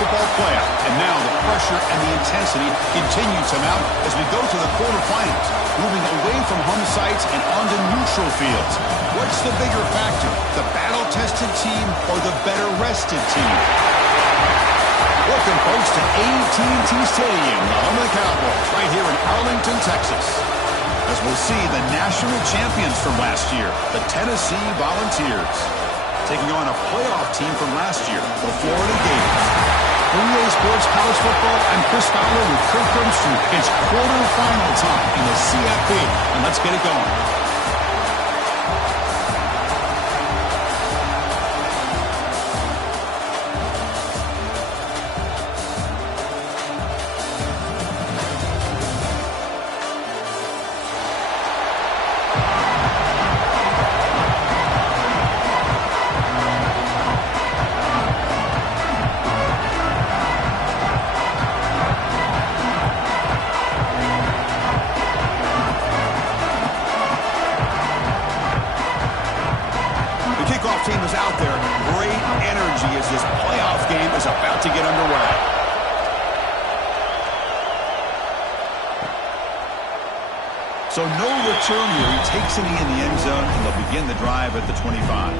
basketball playoff. And now the pressure and the intensity continue to mount as we go to the quarterfinals, moving away from home sites and onto neutral fields. What's the bigger factor, the battle-tested team or the better-rested team? Welcome, folks, to AT&T Stadium, the home of the Cowboys, right here in Arlington, Texas. As we'll see the national champions from last year, the Tennessee Volunteers, taking on a playoff team from last year, the Florida Gators. For EA Sports College Football, I'm Chris Fowler with Kirk Herbstreit. It's quarterfinal time in the CFP, and let's get it going. Team is out there. Great energy as this playoff game is about to get underway. So no return here. He takes it in the end zone, and they'll begin the drive at the 25.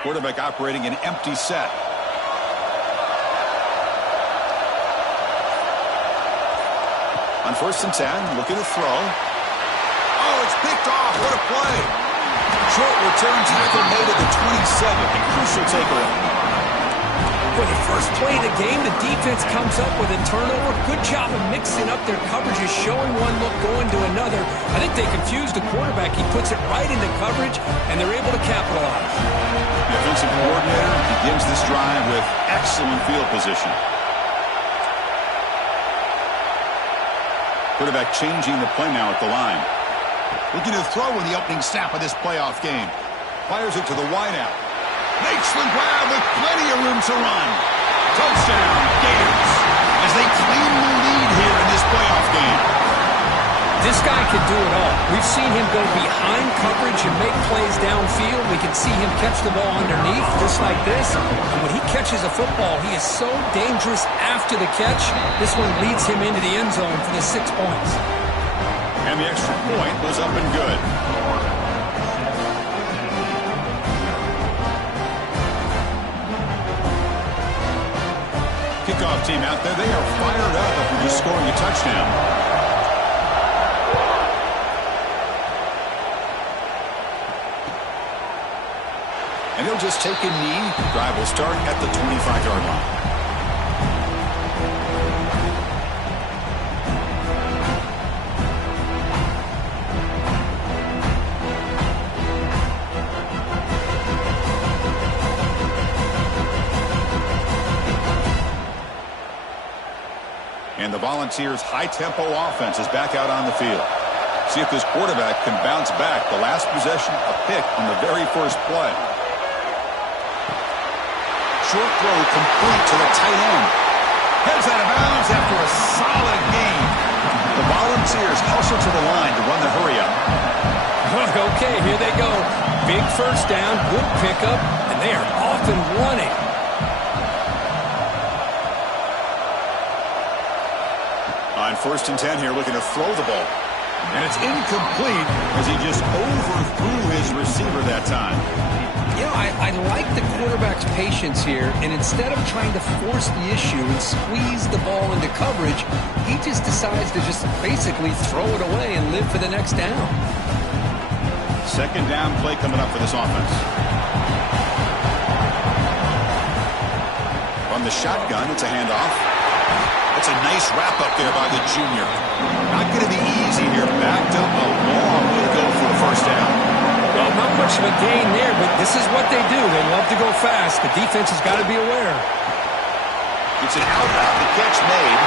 Quarterback operating an empty set. On 1st and 10, looking to throw. Oh, it's picked off. What a play. Short return tackle made at the 27. A crucial takeaway. For the first play of the game, the defense comes up with a turnover. Good job of mixing up their coverages, showing one look, going to another. I think they confused the quarterback. He puts it right into coverage, and they're able to capitalize. The offensive coordinator begins this drive with excellent field position. Quarterback changing the play now at the line. Looking to throw in the opening snap of this playoff game. Fires it to the wideout. Makes the grab with plenty of room to run. Touchdown, Gators, as they claim the lead here in this playoff game. This guy can do it all. We've seen him go behind coverage and make plays downfield. We can see him catch the ball underneath, just like this. And when he catches a football, he is so dangerous after the catch. This one leads him into the end zone for the 6 points. And the extra point was up and good. Kickoff team out there. They are fired up after just scoring a touchdown. And he'll just take a knee. The drive will start at the 25-yard line. And the Volunteers' high-tempo offense is back out on the field. See if this quarterback can bounce back. The last possession, a pick on the very first play. Short throw complete to the tight end. Heads out of bounds after a solid gain. The Volunteers hustle to the line to run the hurry-up. Okay, here they go. Big first down, good pickup, and they are off and running. On 1st and 10 here, looking to throw the ball. And it's incomplete as he just overthrew his receiver that time. You know, I like the quarterback's patience here, and instead of trying to force the issue and squeeze the ball into coverage, he just decides to just basically throw it away and live for the next down. Second down play coming up for this offense. From the shotgun, it's a handoff. That's a nice wrap-up there by the junior. Not going to be easy here. Backed up a long way to go for the first down. Well, not much of a gain there, but this is what they do. They love to go fast. The defense has got to be aware. It's an out-route. The catch made.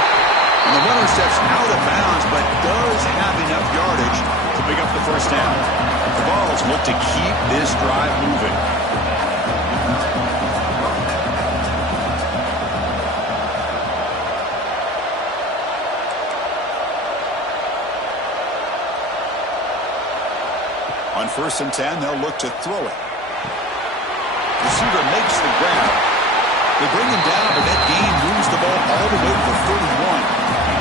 And the runner steps out of bounds, but does have enough yardage to pick up the first down. The Vols look to keep this drive moving. On 1st and 10, they'll look to throw it. Receiver makes the grab. They bring him down, but that gain moves the ball all the way to the 31.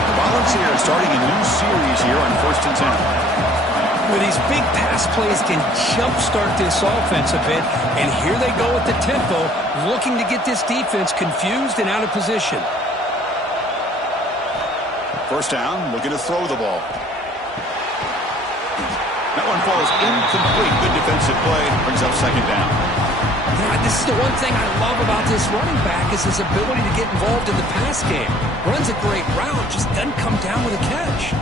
The Volunteers starting a new series here on 1st and 10. Well, these big pass plays can jumpstart this offense a bit, and here they go at the tempo, looking to get this defense confused and out of position. 1st down, looking to throw the ball. That one falls incomplete. Good defensive play. Brings up 2nd down. Yeah, this is the one thing I love about this running back is his ability to get involved in the pass game. Runs a great route, just doesn't come down with a catch.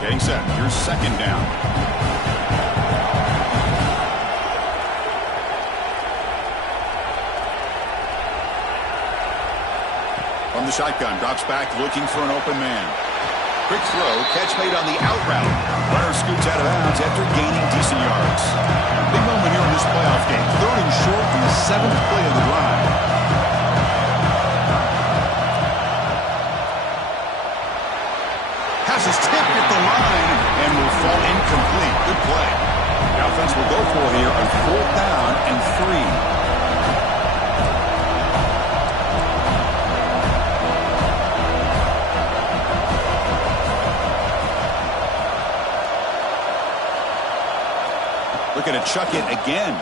Getting set. Here's 2nd down. From the shotgun, drops back, looking for an open man. Quick throw, catch made on the out route. Runner scoots out of bounds after gaining decent yards. Big moment here in this playoff game. 3rd and short from the 7th play of the drive. Pass is tipped at the line and will fall incomplete. Good play. The offense will go for it here on 4th down and 3. Looking to chuck it again.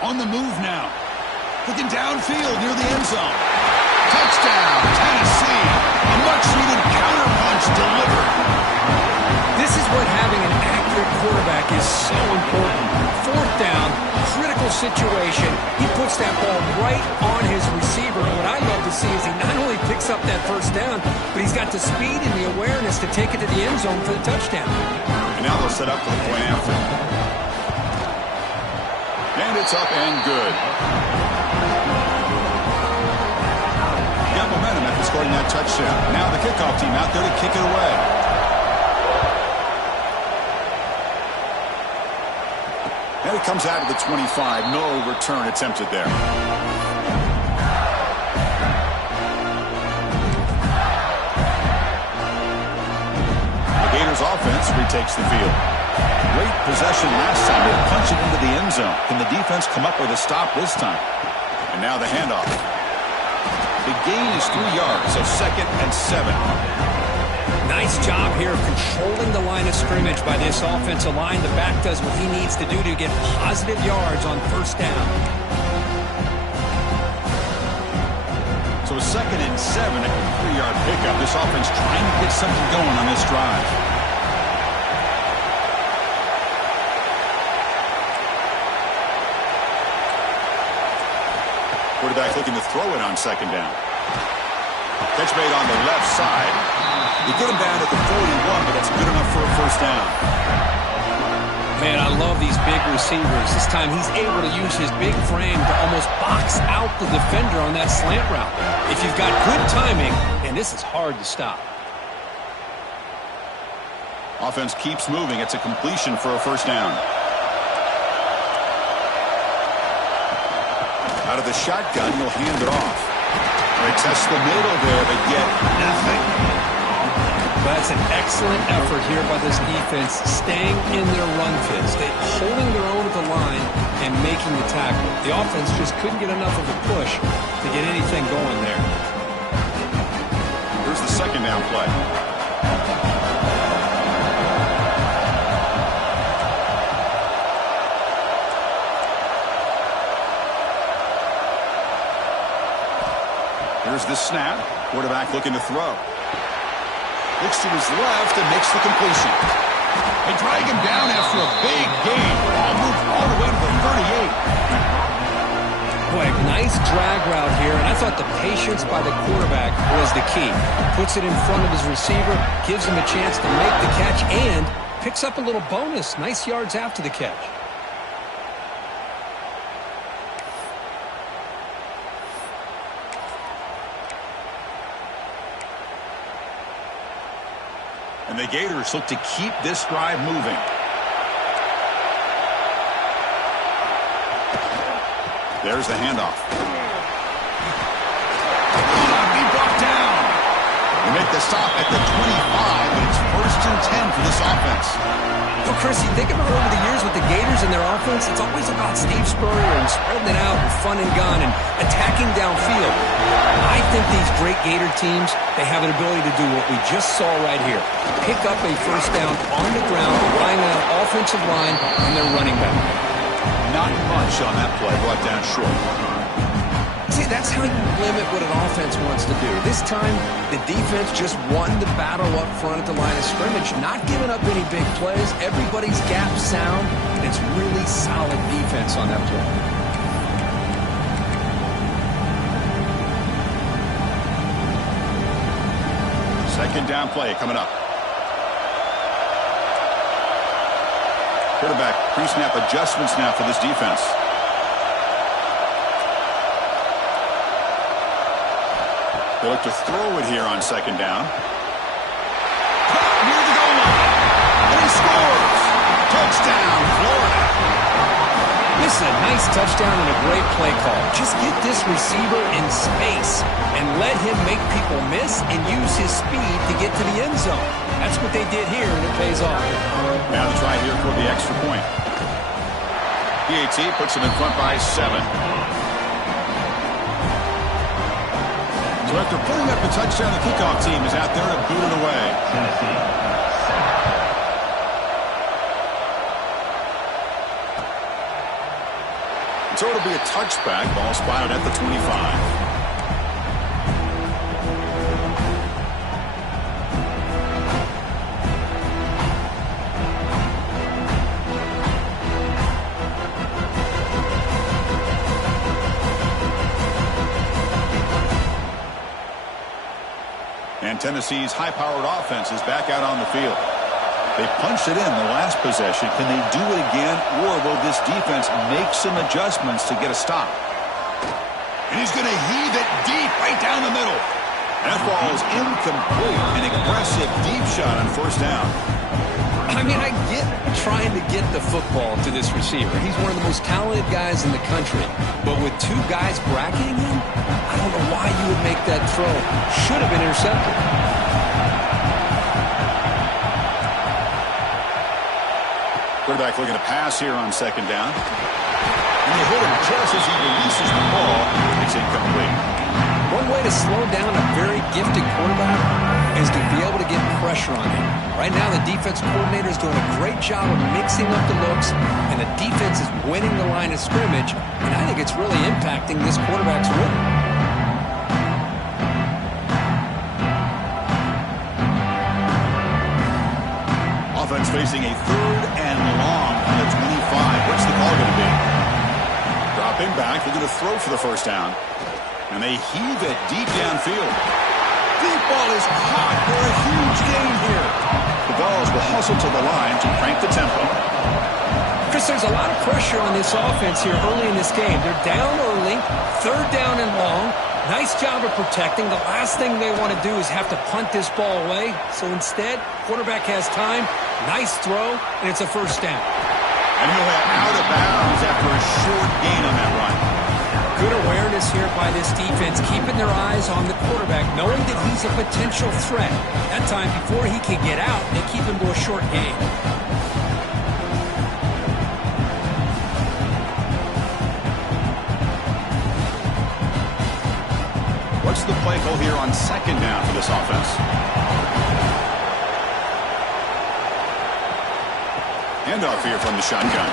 On the move now. Looking downfield near the end zone. Touchdown, Tennessee. A much-needed counterpunch delivered. This is what having an accurate quarterback is so important. 4th down, critical situation. He puts that ball right on his receiver. And what I love to see is he not only picks up that 1st down, but he's got the speed and the awareness to take it to the end zone for the touchdown. And now they'll set up for the point after. And it's up and good. Got momentum after scoring that touchdown. Now the kickoff team out there to kick it away. And it comes out of the 25. No return attempted there. Offense retakes the field. Great possession last time. They punch it into the end zone. Can the defense come up with a stop this time? And now the handoff. The gain is 3 yards, so 2nd and 7. Nice job here of controlling the line of scrimmage by this offensive line. The back does what he needs to do to get positive yards on 1st down. So 2nd and 7 at a 3-yard pickup. This offense trying to get something going on this drive. Quarterback looking to throw it on 2nd down. Catch made on the left side. You get him down at the 41, but that's good enough for a 1st down. Man, I love these big receivers. This time he's able to use his big frame to almost box out the defender on that slant route. If you've got good timing, and this is hard to stop. Offense keeps moving. It's a completion for a 1st down. Out of the shotgun, he'll hand it off. They test the middle there, but yet nothing. That's an excellent effort here by this defense, staying in their run fist. They're holding their own at the line and making the tackle. The offense just couldn't get enough of a push to get anything going there. Here's the 2nd down play. Here's the snap. Quarterback looking to throw. Looks to his left and makes the completion. They drag him down after a big gain. Ball moved all the way to the 38. Boy, nice drag route here, and I thought the patience by the quarterback was the key. Puts it in front of his receiver, gives him a chance to make the catch, and picks up a little bonus. Nice yards after the catch. And the Gators look to keep this drive moving. There's the handoff. He brought down. They make the stop at the 25, but it's 1st and 10 for this offense. Well, Chris, you think about over the years with the Gators and their offense, it's always about Steve Spurrier and spreading it out and fun and gun and attacking downfield. I think these great Gator teams, they have an ability to do what we just saw right here. Pick up a first down on the ground, relying on an offensive line and their running back. Not much on that play, brought down short. See, that's how you limit what an offense wants to do. This time, the defense just won the battle up front at the line of scrimmage, not giving up any big plays. Everybody's gap sound, and it's really solid defense on that play. Second down play coming up. Quarterback pre-snap adjustments now for this defense. They look to throw it here on second down. Near the goal line. And he scores. Touchdown, Florida. This is a nice touchdown and a great play call. Just get this receiver in space and let him make people miss and use his speed to get to the end zone. That's what they did here, and it pays off. Now to try here for the extra point. PAT puts them in front by 7. So after putting up the touchdown, the kickoff team is out there to boot it away. So it'll be a touchback. Ball spotted at the 25. And Tennessee's high-powered offense is back out on the field. They punched it in the last possession. Can they do it again, or will this defense make some adjustments to get a stop? And he's going to heave it deep right down the middle. That ball is incomplete. An aggressive deep shot on first down. I mean, I get trying to get the football to this receiver. He's one of the most talented guys in the country. But with two guys bracketing him, I don't know why you would make that throw. Should have been intercepted. Quarterback looking to pass here on second down. And they hit him just as he releases the ball. It's incomplete. One way to slow down a very gifted quarterback is to be able to get pressure on him. Right now, the defense coordinator is doing a great job of mixing up the looks, and the defense is winning the line of scrimmage, and I think it's really impacting this quarterback's rhythm. Offense facing a 3rd and long on the 25. What's the call going to be? Dropping back, looking to throw for the first down. And they heave it deep downfield. Deep ball is caught for a huge gain here. The Vols will hustle to the line to crank the tempo. Chris, there's a lot of pressure on this offense here early in this game. They're down early, 3rd down and long. Nice job of protecting. The last thing they want to do is have to punt this ball away. So instead, quarterback has time. Nice throw, and it's a first down. And he'll have out of bounds after a short gain on that run. Good awareness here by this defense, keeping their eyes on the quarterback, knowing that he's a potential threat. That time, before he can get out, they keep him to a short gain. What's the play call here on second down for this offense? Handoff here from the shotgun.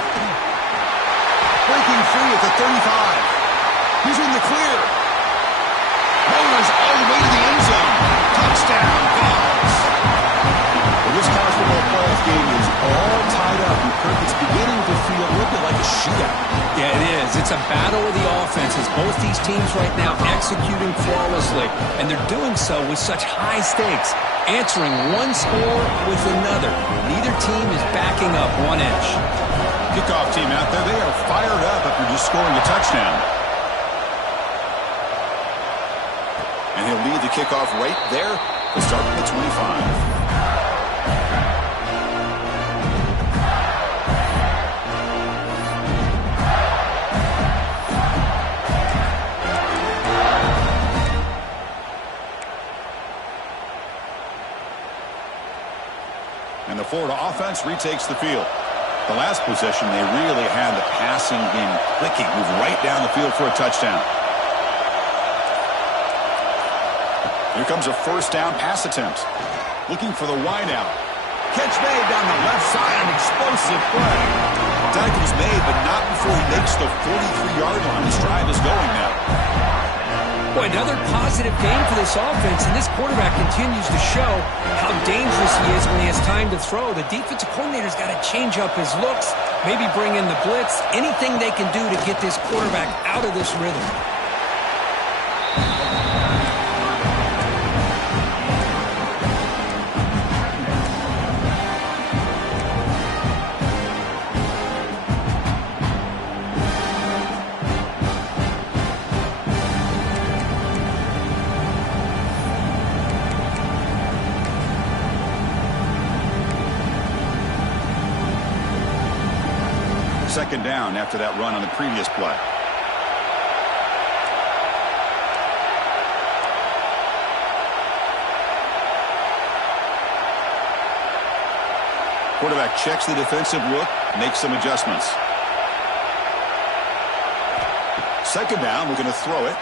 Breaking free at the 35. He's in the clear. Rollers all the way to the end zone. Touchdown, Vols. Well, this college football playoff game is all tied up. And Kirk, it's beginning to feel a little bit like a shootout. Yeah, it is. It's a battle of the offenses. Both these teams right now executing flawlessly, and they're doing so with such high stakes, answering one score with another. Neither team is backing up 1 inch. Kickoff team out there, they are fired up after just scoring a touchdown. And he'll lead the kickoff right there to start with the 25. The Florida offense retakes the field. The last possession, they really had the passing game clicking, move right down the field for a touchdown. Here comes a first down pass attempt. Looking for the wide out. Catch made down the left side, an explosive play. Tackle's made, but not before he makes the 43-yard line. This drive is going now. Boy, another positive game for this offense, and this quarterback continues to show how dangerous he is when he has time to throw. The defensive coordinator's got to change up his looks, maybe bring in the blitz, anything they can do to get this quarterback out of this rhythm. Second down after that run on the previous play. Quarterback checks the defensive look, makes some adjustments. Second down, we're going to throw it.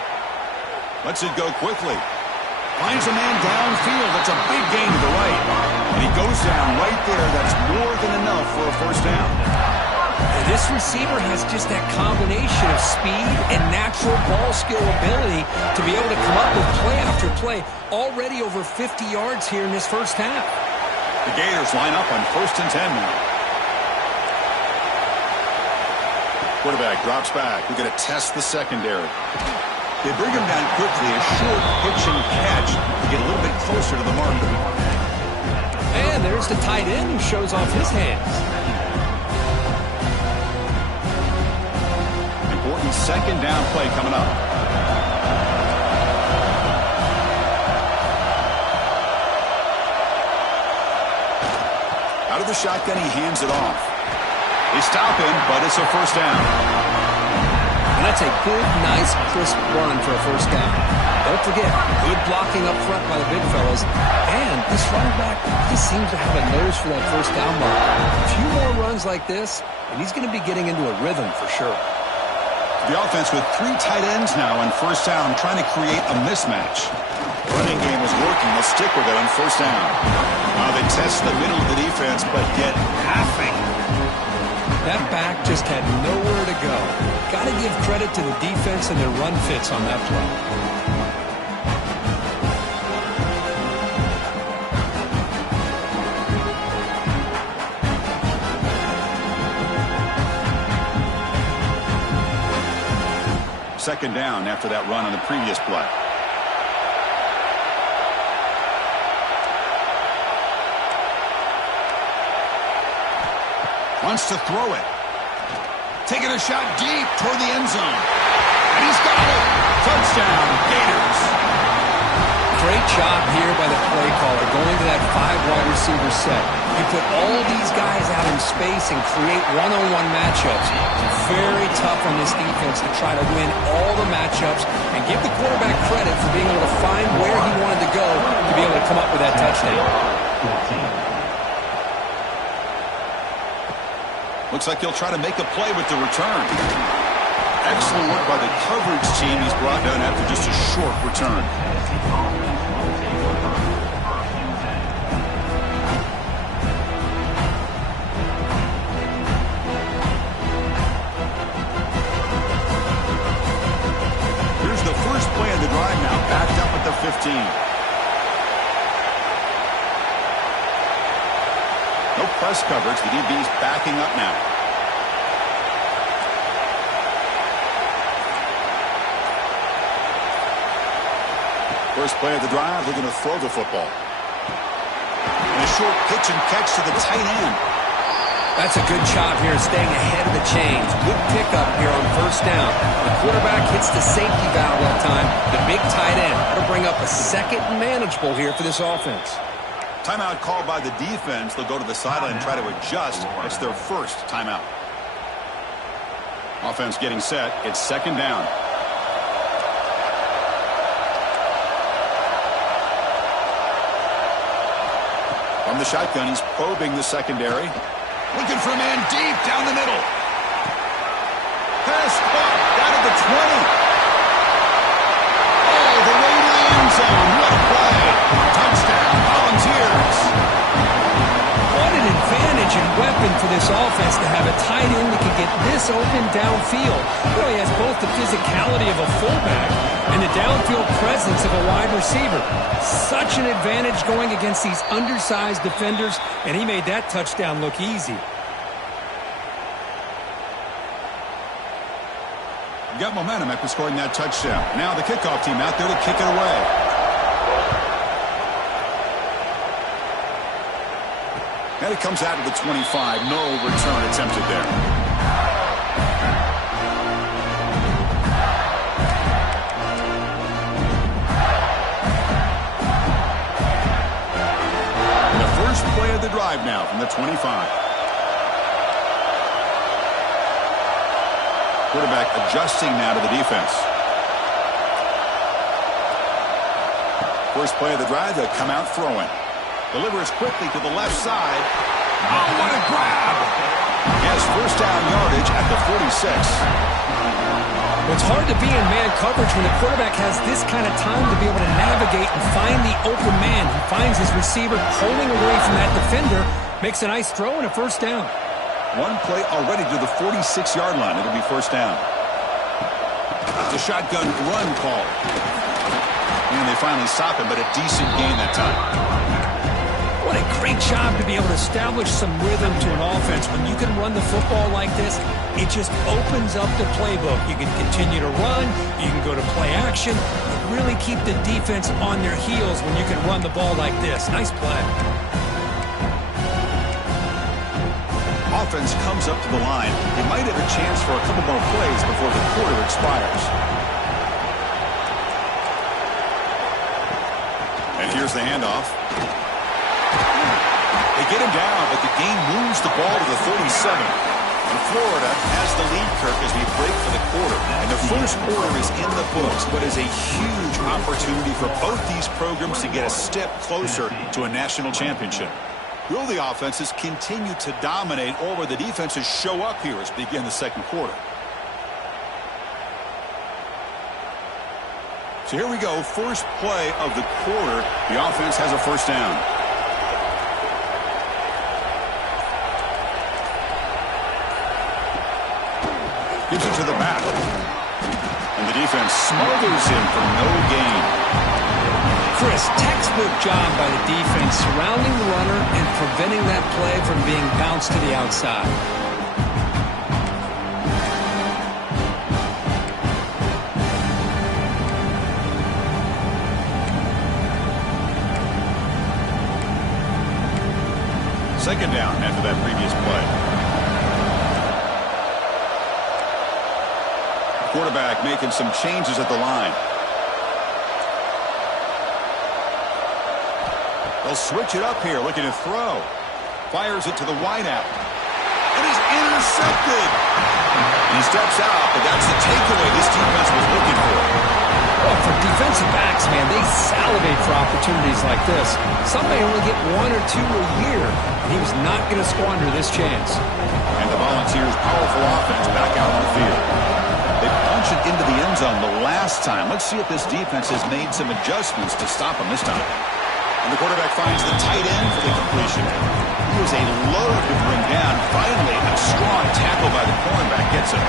Lets it go quickly. Finds a man downfield. That's a big gain to the right. And he goes down right there. That's more than enough for a first down. This receiver has just that combination of speed and natural ball skill ability to be able to come up with play after play. Already over 50 yards here in this first half. The Gators line up on 1st and 10 now. Quarterback drops back. We're going to test the secondary. They bring him down quickly. A short pitch and catch to get a little bit closer to the marker. And there's the tight end who shows off his hands. Second down play coming up. Out of the shotgun, he hands it off. They stop him, but it's a first down. And that's a good, nice, crisp run for a first down. Don't forget, good blocking up front by the big fellas. And this running back, he seems to have a nose for that first down mark. A few more runs like this, and he's going to be getting into a rhythm for sure. The offense with 3 tight ends now on first down, trying to create a mismatch. Running game is working. They'll stick with it on first down. Now they test the middle of the defense, but get nothing. That back just had nowhere to go. Got to give credit to the defense and their run fits on that play. Second down after that run on the previous play. Wants to throw it. Taking a shot deep toward the end zone. And he's got it. Touchdown, Gators. Great job here by the play caller going to that 5-wide receiver set. You put all these guys out in space and create one-on-one matchups. Very tough on this defense to try to win all the matchups and give the quarterback credit for being able to find where he wanted to go to be able to come up with that touchdown. Looks like he'll try to make a play with the return. Excellent work by the coverage team. He's brought down after just a short return. Here's the first play of the drive now, backed up at the 15. No press coverage. The DB's backing up now. First play of the drive, they're going to throw the football. And a short pitch and catch to the tight end. That's a good job here, staying ahead of the chains. Good pickup here on first down. The quarterback hits the safety valve that time. The big tight end. That'll bring up a second and manageable here for this offense. Timeout called by the defense. They'll go to the sideline and try to adjust. It's their first timeout. Offense getting set. It's second down. From the the shotgun. He's probing the secondary. Looking for a man deep down the middle. Pass caught down at the 20. All the way to the end zone. What a play. Touchdown, Volunteers. What an advantage and weapon for this offense to have a tight end that can get this open downfield. He has both the physicality of a fullback and the downfield presence of a wide receiver. Such an advantage going against these undersized defenders, and he made that touchdown look easy. Got momentum after scoring that touchdown. Now the kickoff team out there to kick it away. And it comes out of the 25. No return attempted there. And the first play of the drive now from the 25. Quarterback adjusting now to the defense. First play of the drive, they'll come out throwing. Delivers quickly to the left side. Oh, what a grab! He has first down yardage at the 46. Well, it's hard to be in man coverage when the quarterback has this kind of time to be able to navigate and find the open man. He finds his receiver pulling away from that defender, makes a nice throw and a first down. One play already to the 46-yard line. It'll be first down. The shotgun run call. And they finally stop him, but a decent gain that time. What a great job to be able to establish some rhythm to an offense. When you can run the football like this, it just opens up the playbook. You can continue to run. You can go to play action. Really keep the defense on their heels when you can run the ball like this. Nice play. Offense comes up to the line. They might have a chance for a couple more plays before the quarter expires. And here's the handoff. They get him down, but the game moves the ball to the 37. And Florida has the lead, Kirk, as we break for the quarter. And the first quarter is in the books, but is a huge opportunity for both these programs to get a step closer to a national championship. Will the offenses continue to dominate, or will the defenses show up here as we begin the second quarter? So here we go, first play of the quarter. The offense has a first down. Gives it to the back. And the defense smothers him for no gain. Chris, textbook job by the defense surrounding the runner and preventing that play from being bounced to the outside. Second down after that previous play. Quarterback making some changes at the line. They'll switch it up here, looking to throw. Fires it to the wideout. It is intercepted. And he steps out, but that's the takeaway this defense was looking for. Well, for defensive backs, man, they salivate for opportunities like this. Some may only get one or two a year, and he was not going to squander this chance. And the Volunteers' powerful offense back out on the field. They punched it into the end zone the last time. Let's see if this defense has made some adjustments to stop them this time. And the quarterback finds the tight end for the completion. He was a load to bring down. Finally, a strong tackle by the cornerback gets him.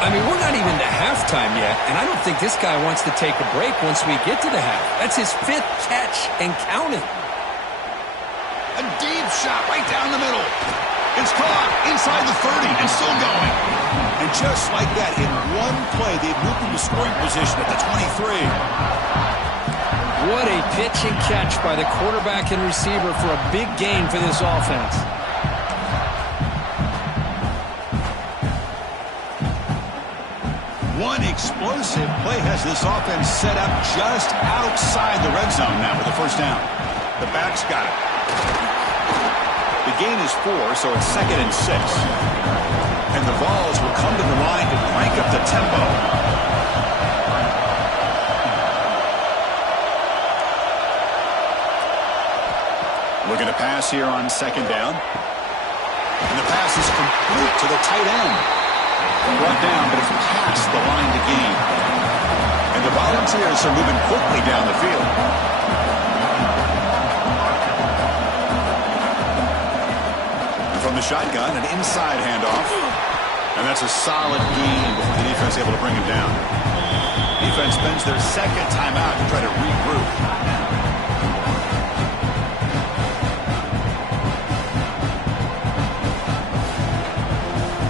I mean, we're not even to halftime yet, and I don't think this guy wants to take a break once we get to the half. That's his 5th catch and counting. A deep shot right down the middle. It's caught inside the 30 and still going. And just like that, in one play, they've moved into scoring position at the 23. What a pitch and catch by the quarterback and receiver for a big gain for this offense. One explosive play has this offense set up just outside the red zone now with the first down. The back's got it. The gain is 4, so it's 2nd and 6. And the Vols will come to the line to crank up the tempo. pass here on second down. And the pass is complete to the tight end. Brought down, but it's past the line to gain. And the Volunteers are moving quickly down the field. And from the shotgun, an inside handoff. And that's a solid gain before the defense is able to bring him down. Defense spends their second timeout to try to regroup.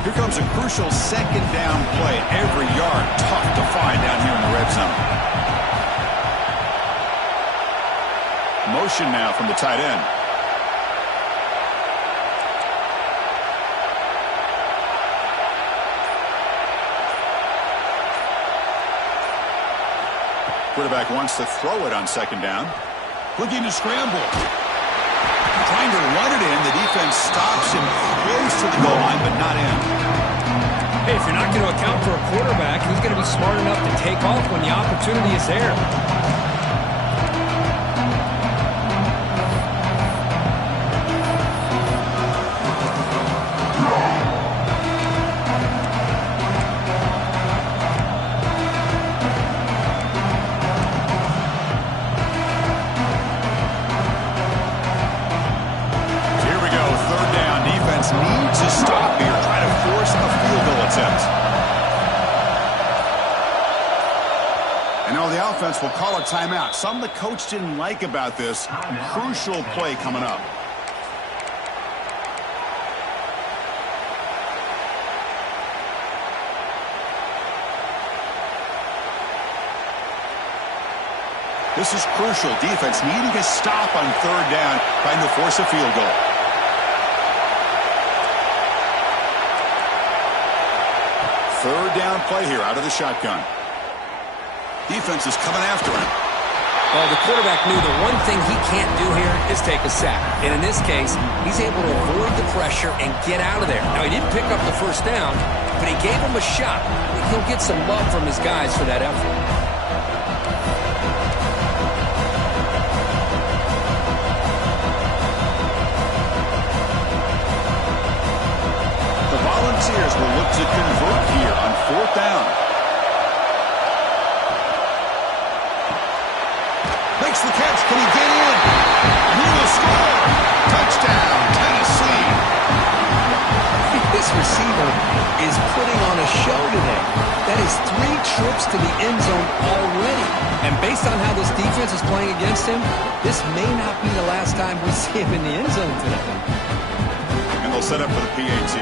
Here comes a crucial second down play. Every yard tough to find down here in the red zone. Motion now from the tight end. Quarterback wants to throw it on second down. Looking to scramble. Trying to run it in. The defense stops him close to the goal line, but not in. Hey, if you're not going to account for a quarterback, he's going to be smart enough to take off when the opportunity is there. Needs to stop here, try to force a field goal attempt. And now the offense will call a timeout. Something the coach didn't like about this. Crucial play coming up. This is crucial. Defense needing a stop on third down, trying to force a field goal. Third down play here out of the shotgun. Defense is coming after him. Well, the quarterback knew the one thing he can't do here is take a sack. And in this case, he's able to avoid the pressure and get out of there. Now, he didn't pick up the first down, but he gave him a shot. I think he'll get some love from his guys for that effort. Volunteers will look to convert here on fourth down. Makes the catch. Can he get in? He will score. Touchdown, Tennessee. This receiver is putting on a show today. That is 3 trips to the end zone already. And based on how this defense is playing against him, this may not be the last time we see him in the end zone today. And they'll set up for the PAT.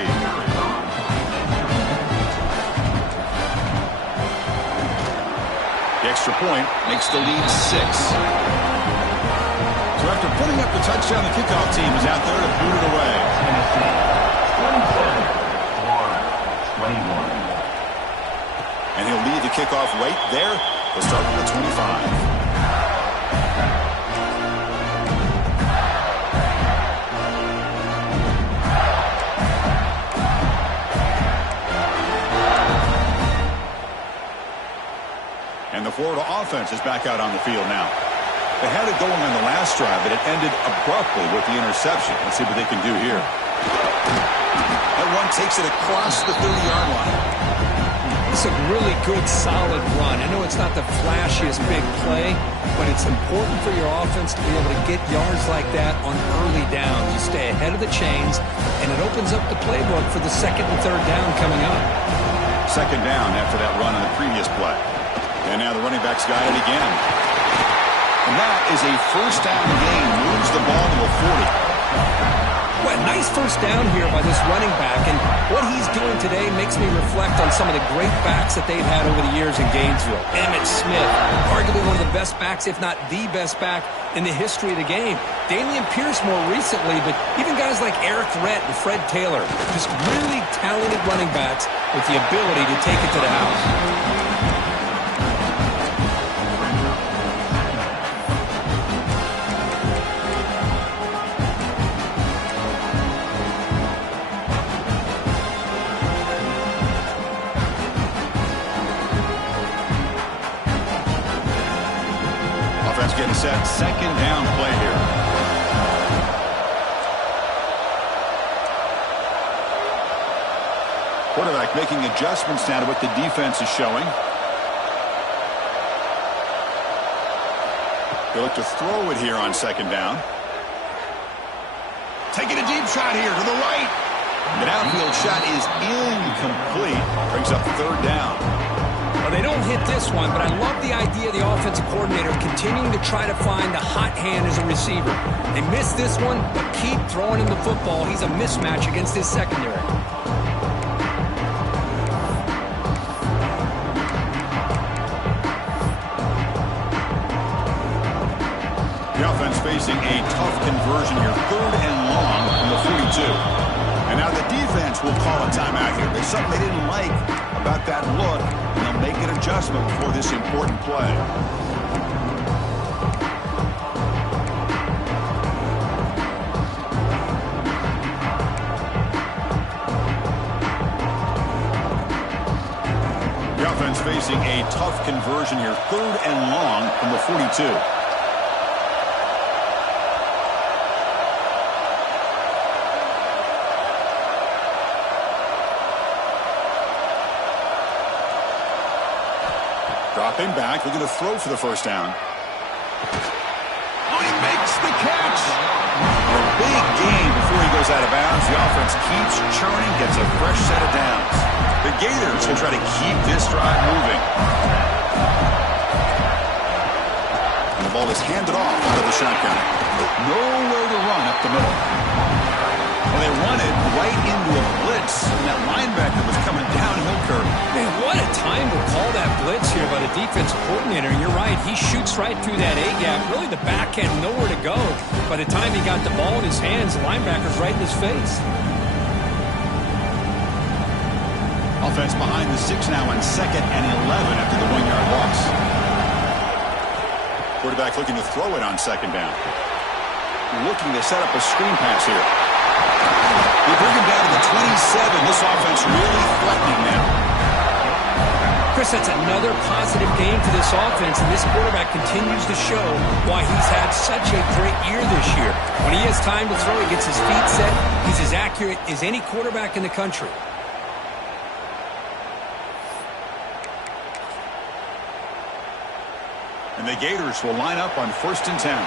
The extra point makes the lead 6. So after putting up the touchdown, the kickoff team is out there to boot it away. 21. And he'll lead the kickoff right there. They'll start with the 25. And the Florida offense is back out on the field now. They had it going on the last drive, but it ended abruptly with the interception. Let's see what they can do here. That one takes it across the 30-yard line. It's a really good, solid run. I know it's not the flashiest big play, but it's important for your offense to be able to get yards like that on early downs. You stay ahead of the chains, and it opens up the playbook for the second and third down coming up. Second down after that run on the previous play. And now the running back's got it again. And that is a first down gain. Moves the ball to a 40. Well, nice first down here by this running back. And what he's doing today makes me reflect on some of the great backs that they've had over the years in Gainesville. Emmitt Smith, arguably one of the best backs, if not the best back in the history of the game. Dameon Pierce more recently, but even guys like Eric Rett and Fred Taylor, just really talented running backs with the ability to take it to the house. Getting set, second down play here. quarterback making adjustments now to what the defense is showing. They look to throw it here on second down. Taking a deep shot here to the right. The downfield shot is incomplete. Brings up third down. Well, they don't hit this one, but I love the idea of the offensive coordinator continuing to try to find the hot hand as a receiver. They missed this one, but keep throwing him the football. He's a mismatch against his secondary. The offense facing a tough conversion here. Third and long from the 42. And now the defense will call a timeout here. There's something they didn't like about that look, and they'll make an adjustment before this important play. The offense facing a tough conversion here. Third and long from the 42. Dropping back, looking to throw for the first down. Oh, he makes the catch! A big gain before he goes out of bounds. The offense keeps churning, gets a fresh set of downs. The Gators will try to keep this drive moving. And the ball is handed off out of the shotgun. Nowhere to run up the middle. Well, they run it right into a blitz, and that linebacker was coming downhill curve. Man, what a time to call that blitz here by the defensive coordinator. And you're right, he shoots right through that A-gap. Really, the back end, nowhere to go. By the time he got the ball in his hands, the linebacker's right in his face. Offense behind the 6 now on 2nd and 11 after the 1-yard loss. Quarterback looking to throw it on second down. Looking to set up a screen pass here. They bring him down to the 27. This offense really threatening now. Chris, that's another positive game for this offense, and this quarterback continues to show why he's had such a great year this year. When he has time to throw, he gets his feet set. He's as accurate as any quarterback in the country. And the Gators will line up on 1st and 10.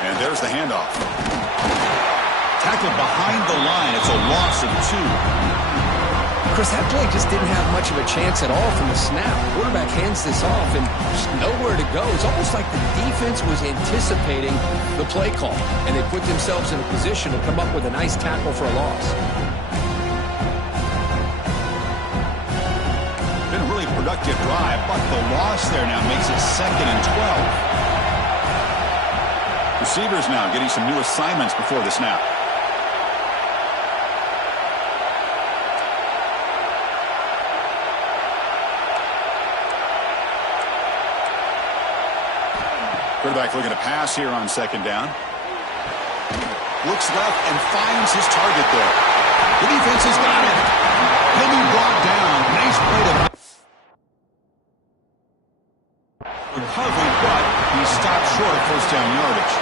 And there's the handoff. Tackled behind the line. It's a loss of 2. Chris, that play just didn't have much of a chance at all from the snap. Quarterback hands this off, and there's nowhere to go. It's almost like the defense was anticipating the play call, and they put themselves in a position to come up with a nice tackle for a loss. Been a really productive drive, but the loss there now makes it 2nd and 12. Receivers now getting some new assignments before the snap. Quarterback looking to pass here on second down. Looks left and finds his target there. The defense has got it. He'll be brought down. Nice play to recovery, but he stopped short of first down yardage.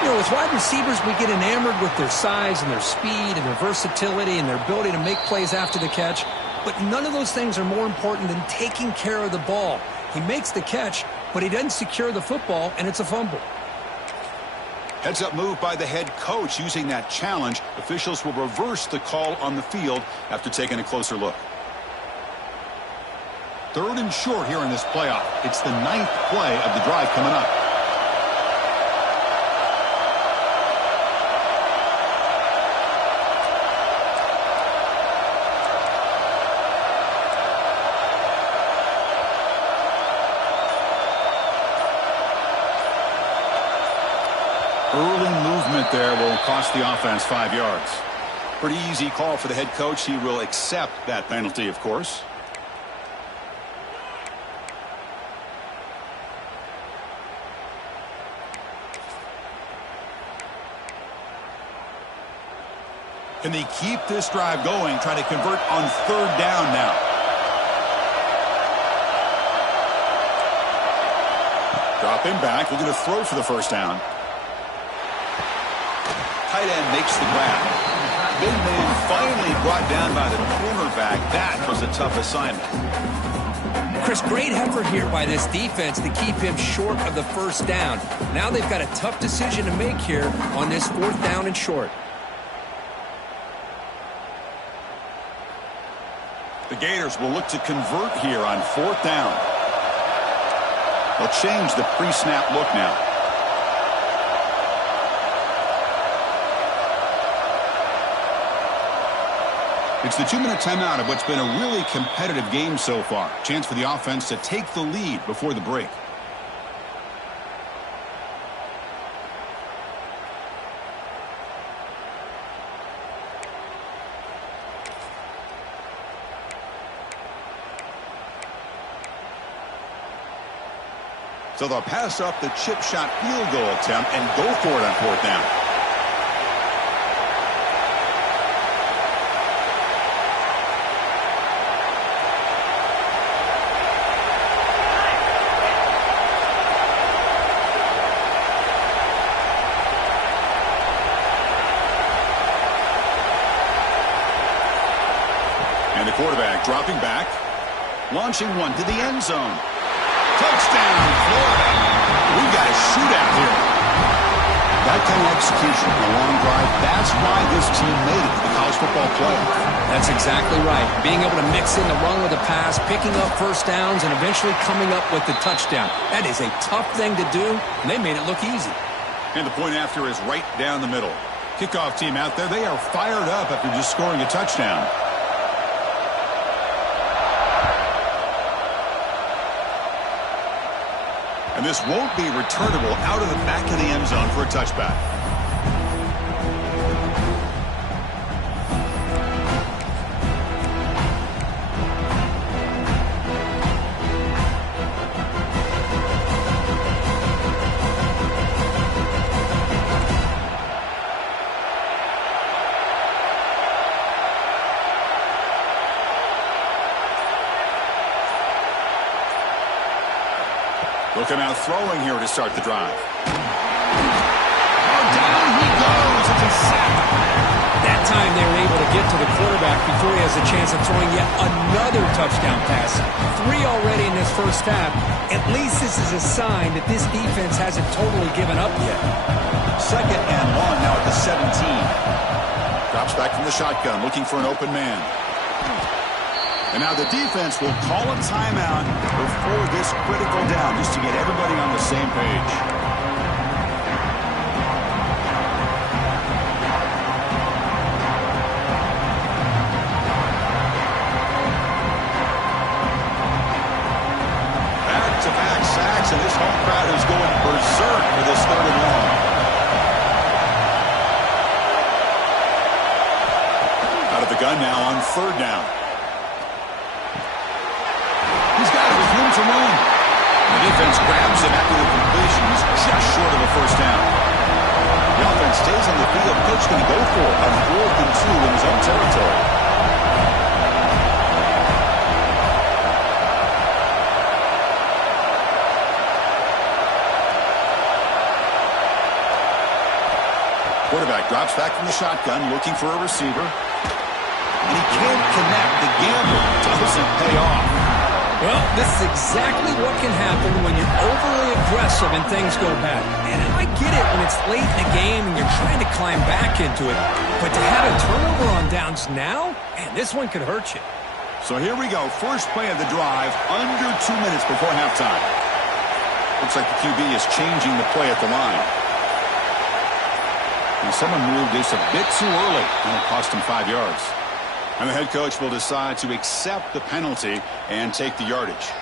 You know, as wide receivers, we get enamored with their size and their speed and their versatility and their ability to make plays after the catch. But none of those things are more important than taking care of the ball. He makes the catch, but he doesn't secure the football, and it's a fumble. Heads-up move by the head coach using that challenge. Officials will reverse the call on the field after taking a closer look. 3rd and short here in this playoff. It's the 9th play of the drive coming up. Early movement there will cost the offense 5 yards. Pretty easy call for the head coach. He will accept that penalty, of course. Can they keep this drive going, trying to convert on 3rd down now? Dropping back, looking to throw for the first down. Tight end makes the grab. Big man finally brought down by the cornerback. That was a tough assignment. Chris, great effort here by this defense to keep him short of the first down. Now they've got a tough decision to make here on this 4th down and short. The Gators will look to convert here on 4th down. They'll change the pre-snap look now. It's the 2-minute timeout of what's been a really competitive game so far. Chance for the offense to take the lead before the break. So they'll pass up the chip shot field goal attempt and go for it on 4th down. And the quarterback dropping back, launching one to the end zone. Touchdown, Florida. We've got a shootout here. That kind of execution on a long drive, that's why this team made it to the college football playoff. That's exactly right. Being able to mix in the run with the pass, picking up first downs, and eventually coming up with the touchdown. That is a tough thing to do, and they made it look easy. And the point after is right down the middle. Kickoff team out there, they are fired up after just scoring a touchdown. And this won't be returnable out of the back of the end zone for a touchback. Looking out throwing here to start the drive. Oh, down he goes. It's a sack. That time they were able to get to the quarterback before he has a chance of throwing yet another touchdown pass. 3 already in this first half. At least this is a sign that this defense hasn't totally given up yet. 2nd and 1 now at the 17. Drops back from the shotgun, looking for an open man. And now the defense will call a timeout before this critical down, just to get everybody on the same page. Back-to-back sacks, and this home crowd is going berserk for this 3rd and long. Out of the gun now on 3rd down. To run. The defense grabs him after the completion. He's just short of a first down. The offense stays on the field. Coach going to go for it on 4th and 2 in his own territory. Quarterback drops back from the shotgun, looking for a receiver. And he can't connect. The gamble doesn't pay off. Well, this is exactly what can happen when you're overly aggressive and things go bad. And I get it when it's late in the game and you're trying to climb back into it. But to have a turnover on downs now, man, this one could hurt you. So here we go. First play of the drive, under 2 minutes before halftime. Looks like the QB is changing the play at the line. And someone moved this a bit too early, and it cost him 5 yards. And the head coach will decide to accept the penalty and take the yardage.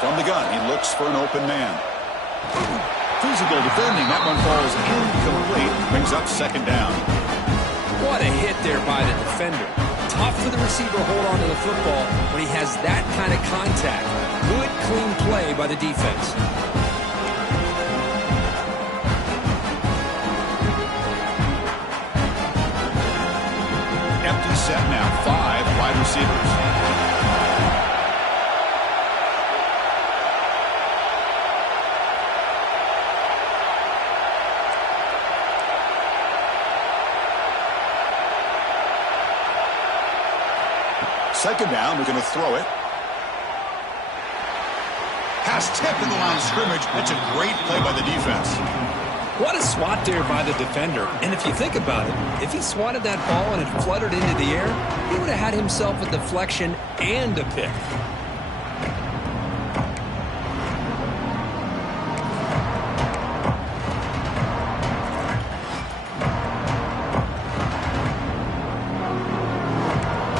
From the gun, he looks for an open man. physical defending. That one falls incomplete. Brings up second down. What a hit there by the defender. Tough for the receiver to hold on to the football when he has that kind of contact. Good, clean play by the defense. Empty set now. 5 wide receivers. Second down, we're going to throw it. Pass tipped in the line of scrimmage. It's a great play by the defense. What a swat there by the defender. And if you think about it, if he swatted that ball and it fluttered into the air, he would have had himself a deflection and a pick.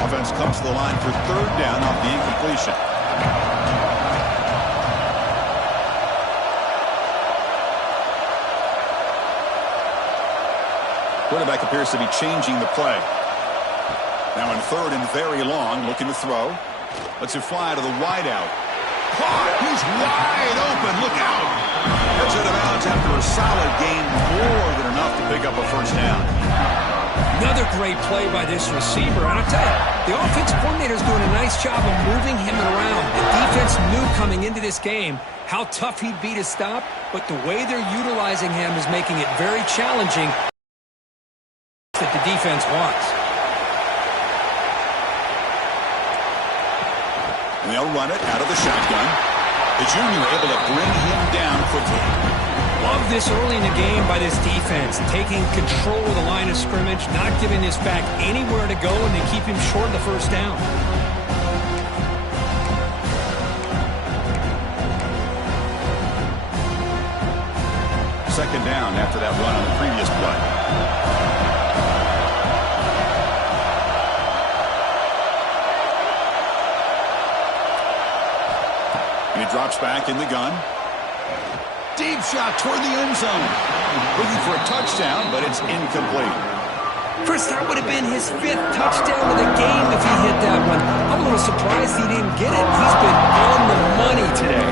Offense comes to the line for third down off the incompletion. Quarterback appears to be changing the play. Now in third and very long, looking to throw. Lets it fly to the wideout. Caught! He's wide open. Look out! Heads out of bounds after a solid gain, more than enough to pick up a first down. Another great play by this receiver. And I'll tell you, the offensive coordinator is doing a nice job of moving him around. The defense knew coming into this game how tough he'd be to stop, but the way they're utilizing him is making it very challenging that the defense wants. And they'll run it out of the shotgun. The junior able to bring him down quickly. Love this early in the game by this defense, taking control of the line of scrimmage, not giving this back anywhere to go, and they keep him short of the first down. Second down after that run on the previous play. And he drops back in the gun. Deep shot toward the end zone. Looking for a touchdown, but it's incomplete. Chris, that would have been his 5th touchdown of the game if he hit that one. I'm a little surprised he didn't get it. He's been on the money today.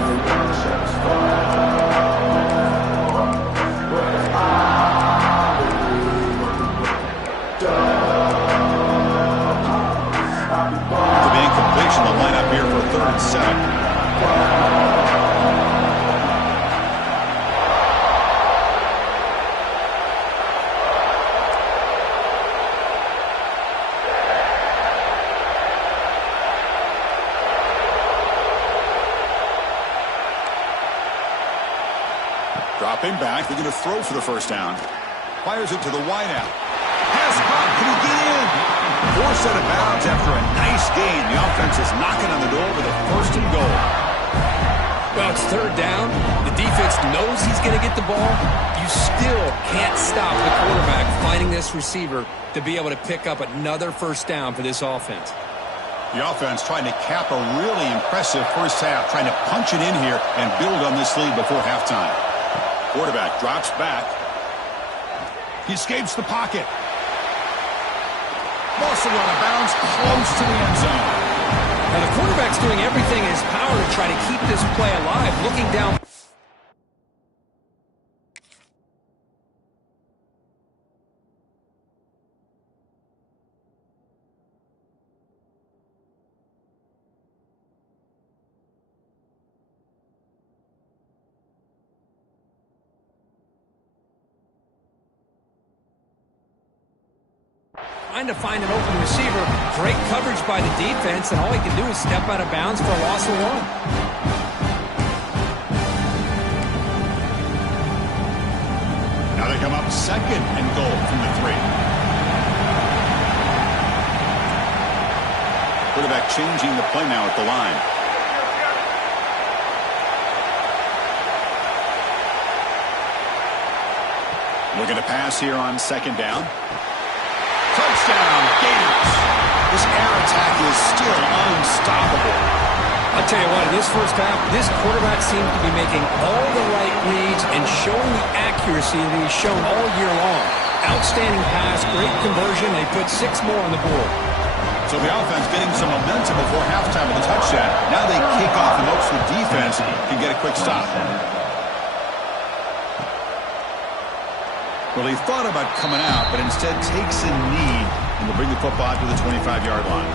To be incompletion, the lineup here for 3rd and 7. Dropping back, they're going to throw for the first down. Fires it to the wideout. Pass caught, can he get in? Forced out of bounds after a nice gain. The offense is knocking on the door with a 1st and goal. Well, it's 3rd down. The defense knows he's going to get the ball. You still can't stop the quarterback finding this receiver to be able to pick up another first down for this offense. The offense trying to cap a really impressive first half, trying to punch it in here and build on this lead before halftime. Quarterback drops back. He escapes the pocket. Ball's out of bounds, close to the end zone. Now the quarterback's doing everything in his power to try to keep this play alive, looking down. Trying to find an open receiver. Great coverage by the defense, and all he can do is step out of bounds for a loss of 1. Now they come up 2nd and goal from the 3. Quarterback changing the play now at the line. Looking to pass here on 2nd down. Touchdown, Gators. This air attack is still unstoppable. I'll tell you what, in this first half, this quarterback seems to be making all the right reads and showing the accuracy that he's shown all year long. Outstanding pass, great conversion. They put 6 more on the board. So the offense getting some momentum before halftime with a touchdown. Now they kick off and hopes the defense can get a quick stop. Well, he thought about coming out, but instead takes a knee and will bring the football to the 25-yard line.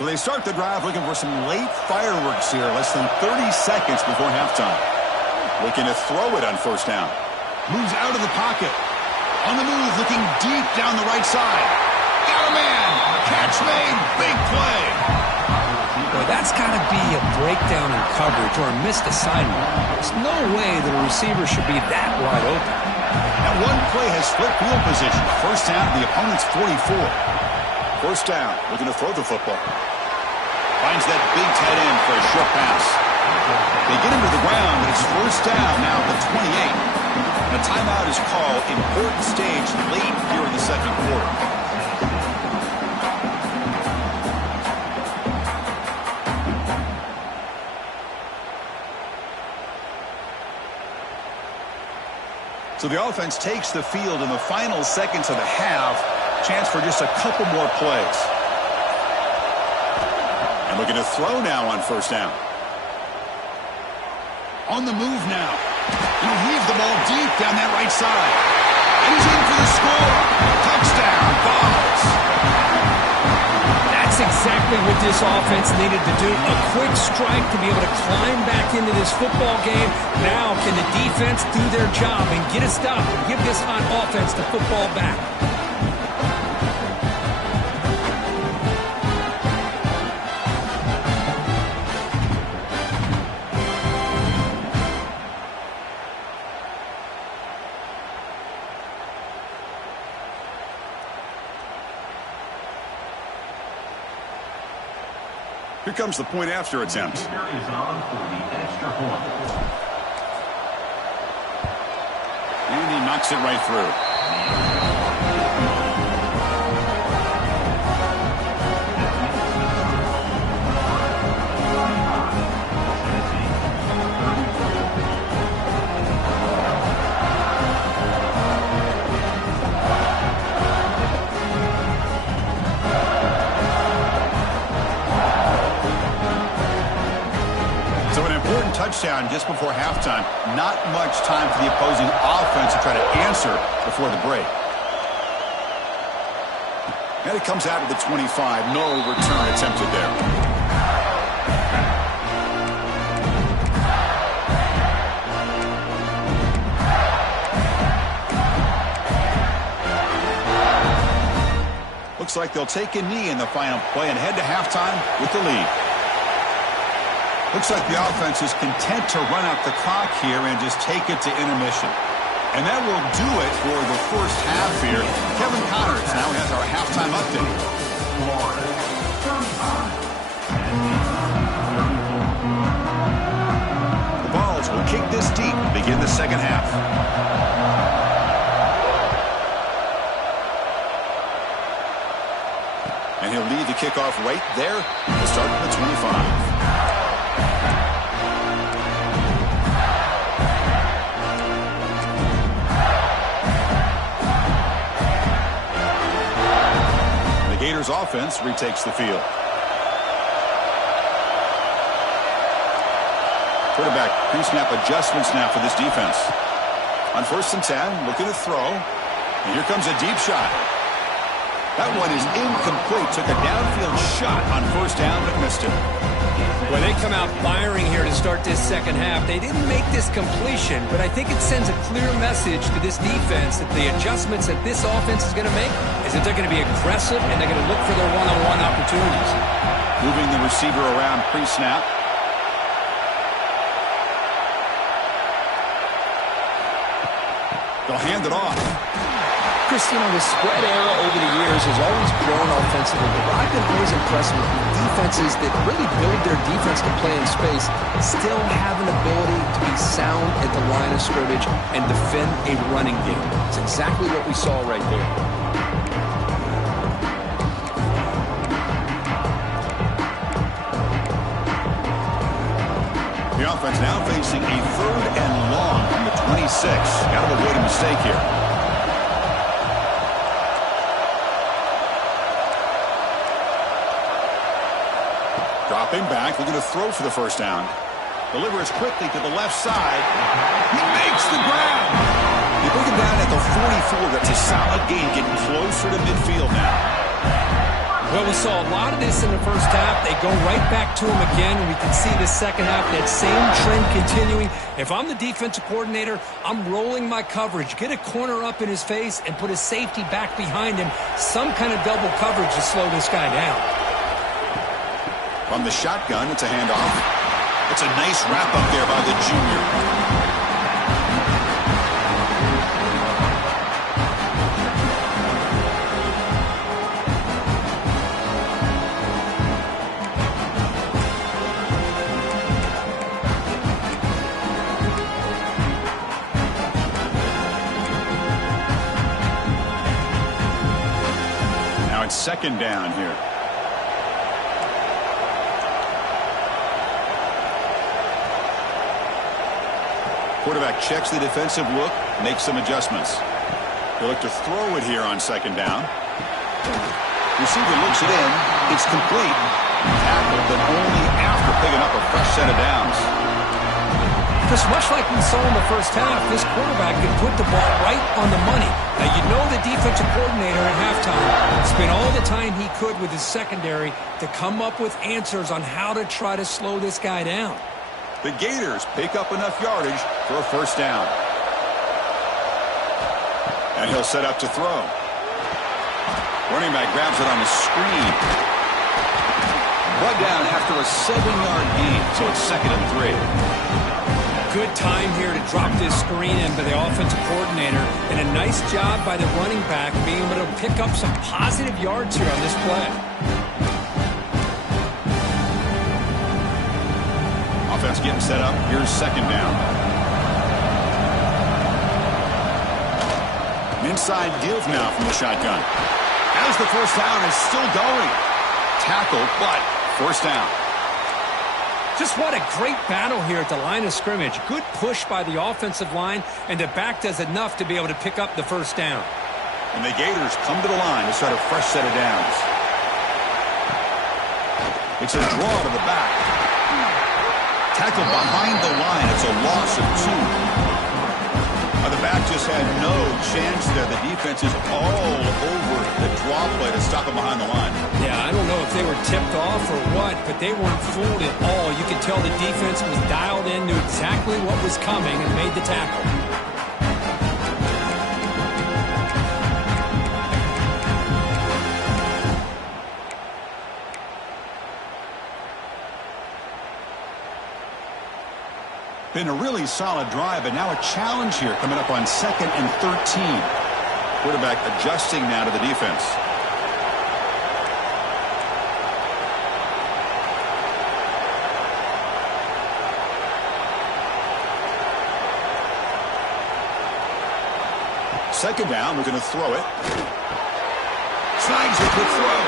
So they start the drive looking for some late fireworks here, less than 30 seconds before halftime. Looking to throw it on first down. Moves out of the pocket. On the move, looking deep down the right side. Got a man. Catch made. Big play. Boy, that's got to be a breakdown in coverage or a missed assignment. There's no way that a receiver should be that wide open. Now one play has split field position. First down to the opponent's 44. First down, looking to throw the football. Finds that big tight end for a short pass. They get him to the ground, but it's first down now at the 28. And a timeout is called. Important stage late here in the second quarter. So the offense takes the field in the final seconds of the half. Chance for just a couple more plays. And looking to throw now on first down. On the move now. He'll heave the ball deep down that right side. And he's in for the score. Touchdown, Vols. That's exactly what this offense needed to do. A quick strike to be able to climb back into this football game. Now can the defense do their job and get a stop and give this hot offense the football back? Here comes the point after attempt. And he knocks it right through. Touchdown just before halftime. Not much time for the opposing offense to try to answer before the break. And it comes out of the 25. No return attempted there. Looks like they'll take a knee in the final play and head to halftime with the lead. Looks like the offense is content to run out the clock here and just take it to intermission. And that will do it for the first half here. Kevin Connors now has our halftime update. The Vols will kick this deep and begin the second half. And he'll lead the kickoff right there. We'll start at the 25. Gators offense retakes the field. Quarterback pre-snap adjustments now for this defense. On 1st and 10, looking to throw. And here comes a deep shot. That one is incomplete. Took a downfield shot on first down, but missed it. Well, they come out firing here to start this second half. They didn't make this completion, but I think it sends a clear message to this defense that the adjustments that this offense is going to make is that they're going to be aggressive and they're going to look for their one-on-one opportunities. Moving the receiver around pre-snap. They'll hand it off. Christine, the spread era over the years has always grown offensively, but what I've been always impressed with defenses that really build their defense to play in space still have an ability to be sound at the line of scrimmage and defend a running game. It's exactly what we saw right there. The offense now facing a 3rd and long from the 26. Got to avoid a mistake here. Dropping back, looking to throw for the first down. Delivers quickly to the left side. He makes the grab. They bring him down at the 44. That's a solid gain, getting closer to midfield now. Well, we saw a lot of this in the first half. They go right back to him again, and we can see the second half, that same trend continuing. If I'm the defensive coordinator, I'm rolling my coverage, get a corner up in his face, and put a safety back behind him, some kind of double coverage to slow this guy down. From the shotgun, it's a handoff. It's a nice wrap up there by the junior. Now it's 2nd down here. Quarterback checks the defensive look, makes some adjustments. He'll look to throw it here on 2nd down. Receiver looks it in. It's complete. Tackled, but only after picking up a fresh set of downs. Just much like we saw in the first half, this quarterback can put the ball right on the money. Now, you know the defensive coordinator at halftime spent all the time he could with his secondary to come up with answers on how to try to slow this guy down. The Gators pick up enough yardage for a first down. And he'll set up to throw. Running back grabs it on the screen. Brought down after a 7-yard gain, so it's 2nd and 3. Good time here to drop this screen in by the offensive coordinator, and a nice job by the running back being able to pick up some positive yards here on this play. Offense getting set up. Here's 2nd down. Inside give now from the shotgun. As the first down is still going. Tackled, but first down. Just what a great battle here at the line of scrimmage. Good push by the offensive line, and the back does enough to be able to pick up the first down. And the Gators come to the line to start a fresh set of downs. It's a draw to the back. Tackled behind the line. It's a loss of 2. The back just had no chance there. The defense is all over the draw play to stop him behind the line. Yeah, I don't know if they were tipped off or what, but they weren't fooled at all. You could tell the defense was dialed in, knew exactly what was coming, and made the tackle. Been a really solid drive, but now a challenge here coming up on 2nd and 13. Quarterback adjusting now to the defense. Second down, we're going to throw it. Slides it to throw.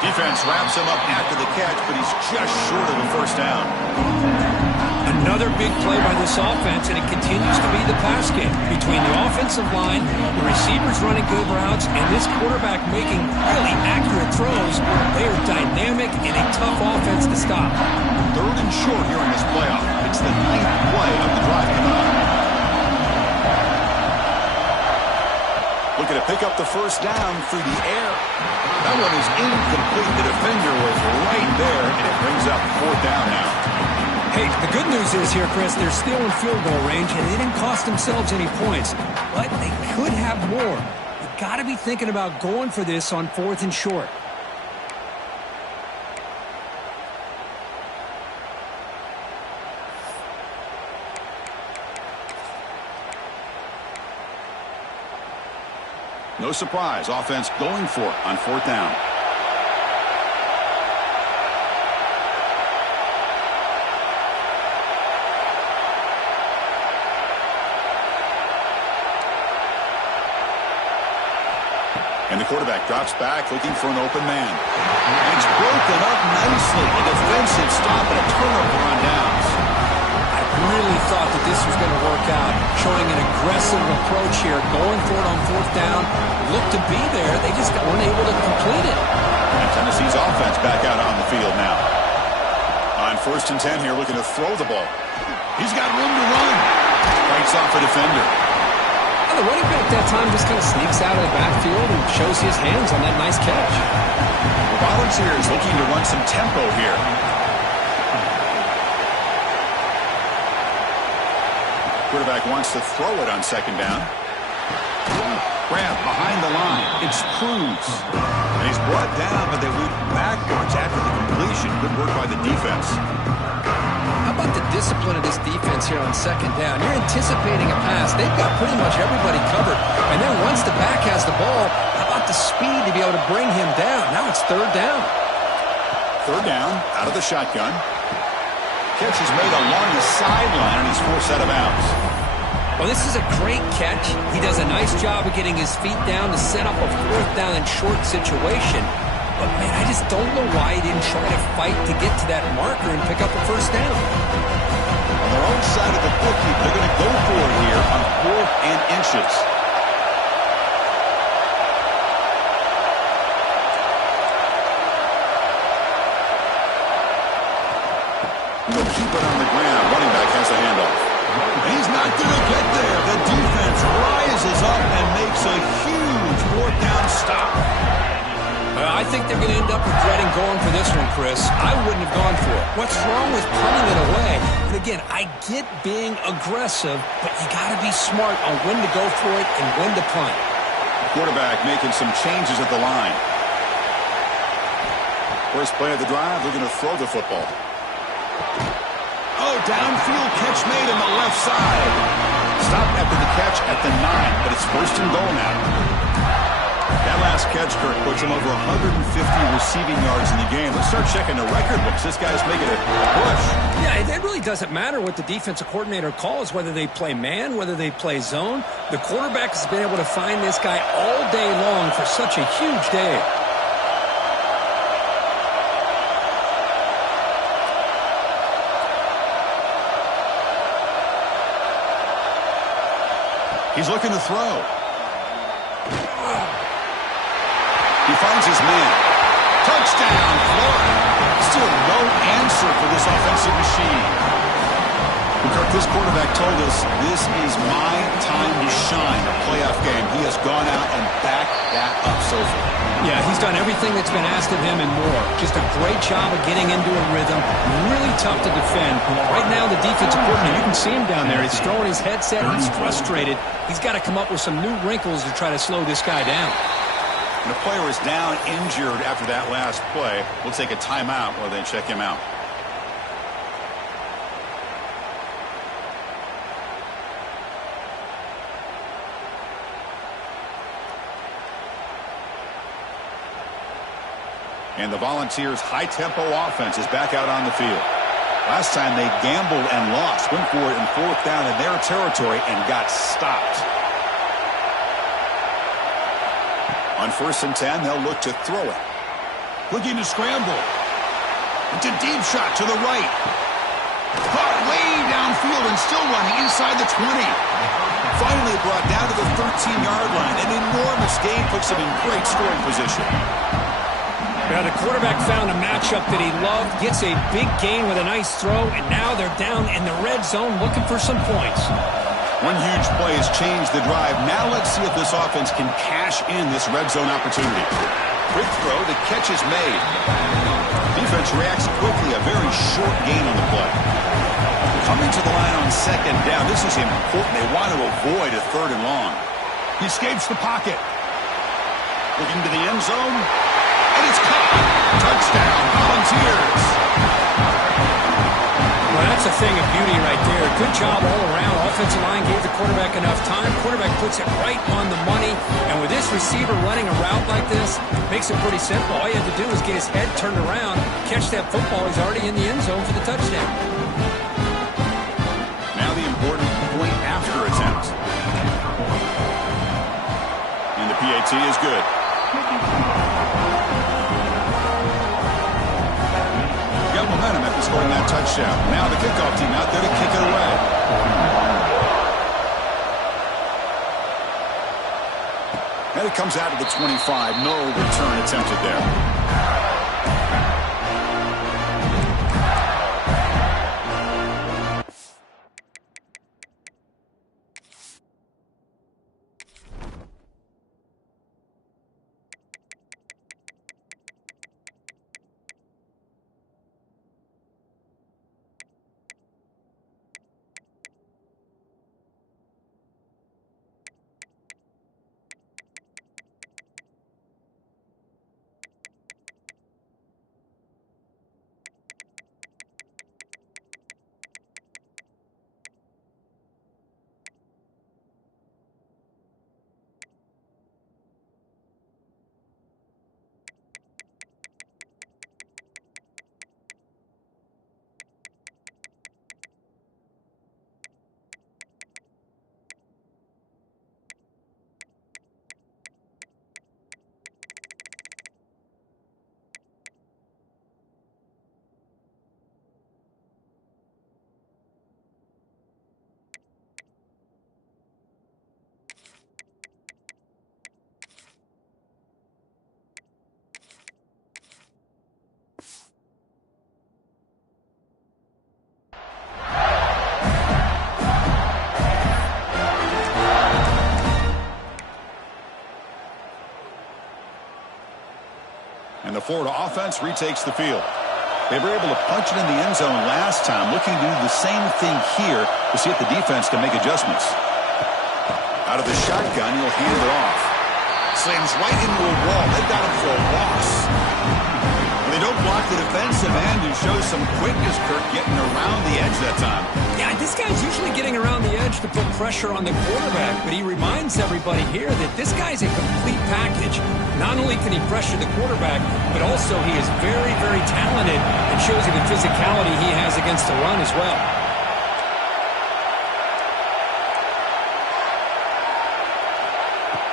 Defense wraps him up after the catch, but he's just short of the first down. Another big play by this offense, and it continues to be the pass game between the offensive line, the receivers running good routes, and this quarterback making really accurate throws. They are dynamic and a tough offense to stop. 3rd and short here in this playoff. It's the 9th play of the drive coming up. Looking to pick up the first down through the air. That one is incomplete. The defender was right there, and it brings up 4th down now. Hey, the good news is here, Chris, they're still in field goal range, and they didn't cost themselves any points. But they could have more. You've got to be thinking about going for this on 4th and short. No No surprise, offense going for it on 4th down. And the quarterback drops back, looking for an open man. And it's broken up nicely. A defensive stop and a turnover on downs. I really thought that this was going to work out, showing an aggressive approach here, going for it on 4th down. Looked to be there. They just weren't able to complete it. And Tennessee's offense back out on the field now. On 1st and 10 here, looking to throw the ball. He's got room to run. Fights off a defender. The running back that time just kind of sneaks out of the backfield and shows his hands on that nice catch. The Volunteers looking to run some tempo here. Quarterback wants to throw it on 2nd down. Grab behind the line. It's Cruz. And he's brought down, but they move backwards after the completion. Good work by the defense. How about the discipline of this defense here on 2nd down? You're anticipating a pass. They've got pretty much everybody covered. And then once the back has the ball, how about the speed to be able to bring him down? Now it's 3rd down. 3rd down, out of the shotgun. Catch is made along the sideline, and he's forced out of bounds. Well, this is a great catch. He does a nice job of getting his feet down to set up a 4th down and short situation. But, man, I just don't know why he didn't try to fight to get to that marker and pick up a 1st down. On their own side of the bookie, they're going to go for it here on 4th and inches. They'll keep it on the ground. Running back has the handoff. He's not going to get there. The defense rises up and makes a huge 4th down stop. I think they're going to end up regretting going for this one, Chris. I wouldn't have gone for it. What's wrong with punting it away? And again, I get being aggressive, but you got to be smart on when to go for it and when to punt. Quarterback making some changes at the line. First play of the drive, they're going to throw the football. Oh, downfield catch made on the left side. Stop after the catch at the 9, but it's 1st and goal now. That last catch, Kirk, puts him over 150 receiving yards in the game. Let's start checking the record books. This guy's making a push. Yeah, it really doesn't matter what the defensive coordinator calls, whether they play man, whether they play zone. The quarterback has been able to find this guy all day long for such a huge day. He's looking to throw. He finds his man. Touchdown, Florida. Still no answer for this offensive machine. Kirk, this quarterback told us this is my time to shine, a playoff game. He has gone out and backed that up so far. Yeah, he's done everything that's been asked of him and more. Just a great job of getting into a rhythm. Really tough to defend. Right now, the defensive coordinator, you can see him down there. He's throwing his headset. He's frustrated. He's got to come up with some new wrinkles to try to slow this guy down. And the player is down injured after that last play. We'll take a timeout while they check him out. And the Volunteers' high-tempo offense is back out on the field. Last time they gambled and lost, went for it in 4th down in their territory and got stopped. On 1st and 10, they'll look to throw it. Looking to scramble. It's a deep shot to the right. Caught way downfield and still running inside the 20. Finally brought down to the 13-yard line. An enormous gain puts him in great scoring position. Yeah, the quarterback found a matchup that he loved, gets a big gain with a nice throw, and now they're down in the red zone looking for some points. One huge play has changed the drive. Now let's see if this offense can cash in this red zone opportunity. Quick throw, the catch is made. Defense reacts quickly, a very short gain on the play. Coming to the line on 2nd down, this is important. They want to avoid a 3rd and long. He escapes the pocket. Looking to the end zone. And it's caught. Touchdown, Volunteers. Well, that's a thing of beauty right there. Good job all around. Offensive line gave the quarterback enough time. Quarterback puts it right on the money. And with this receiver running a route like this, makes it pretty simple. All you have to do is get his head turned around, catch that football. He's already in the end zone for the touchdown. Now the important point after attempt. And the PAT is good. Got momentum after scoring that touchdown. Now the kickoff team out there to kick it away. And it comes out of the 25. No return attempted there. And the Florida offense retakes the field. They were able to punch it in the end zone last time, looking to do the same thing here to see if the defense can make adjustments. Out of the shotgun, he'll hand it off. Slams right into a wall. They've got him for a loss. They don't block the defensive end, who shows some quickness, Kirk, getting around the edge that time. Yeah, this guy's usually getting around the edge to put pressure on the quarterback, but he reminds everybody here that this guy's a complete package. Not only can he pressure the quarterback, but also he is very, very talented and shows you the physicality he has against the run as well.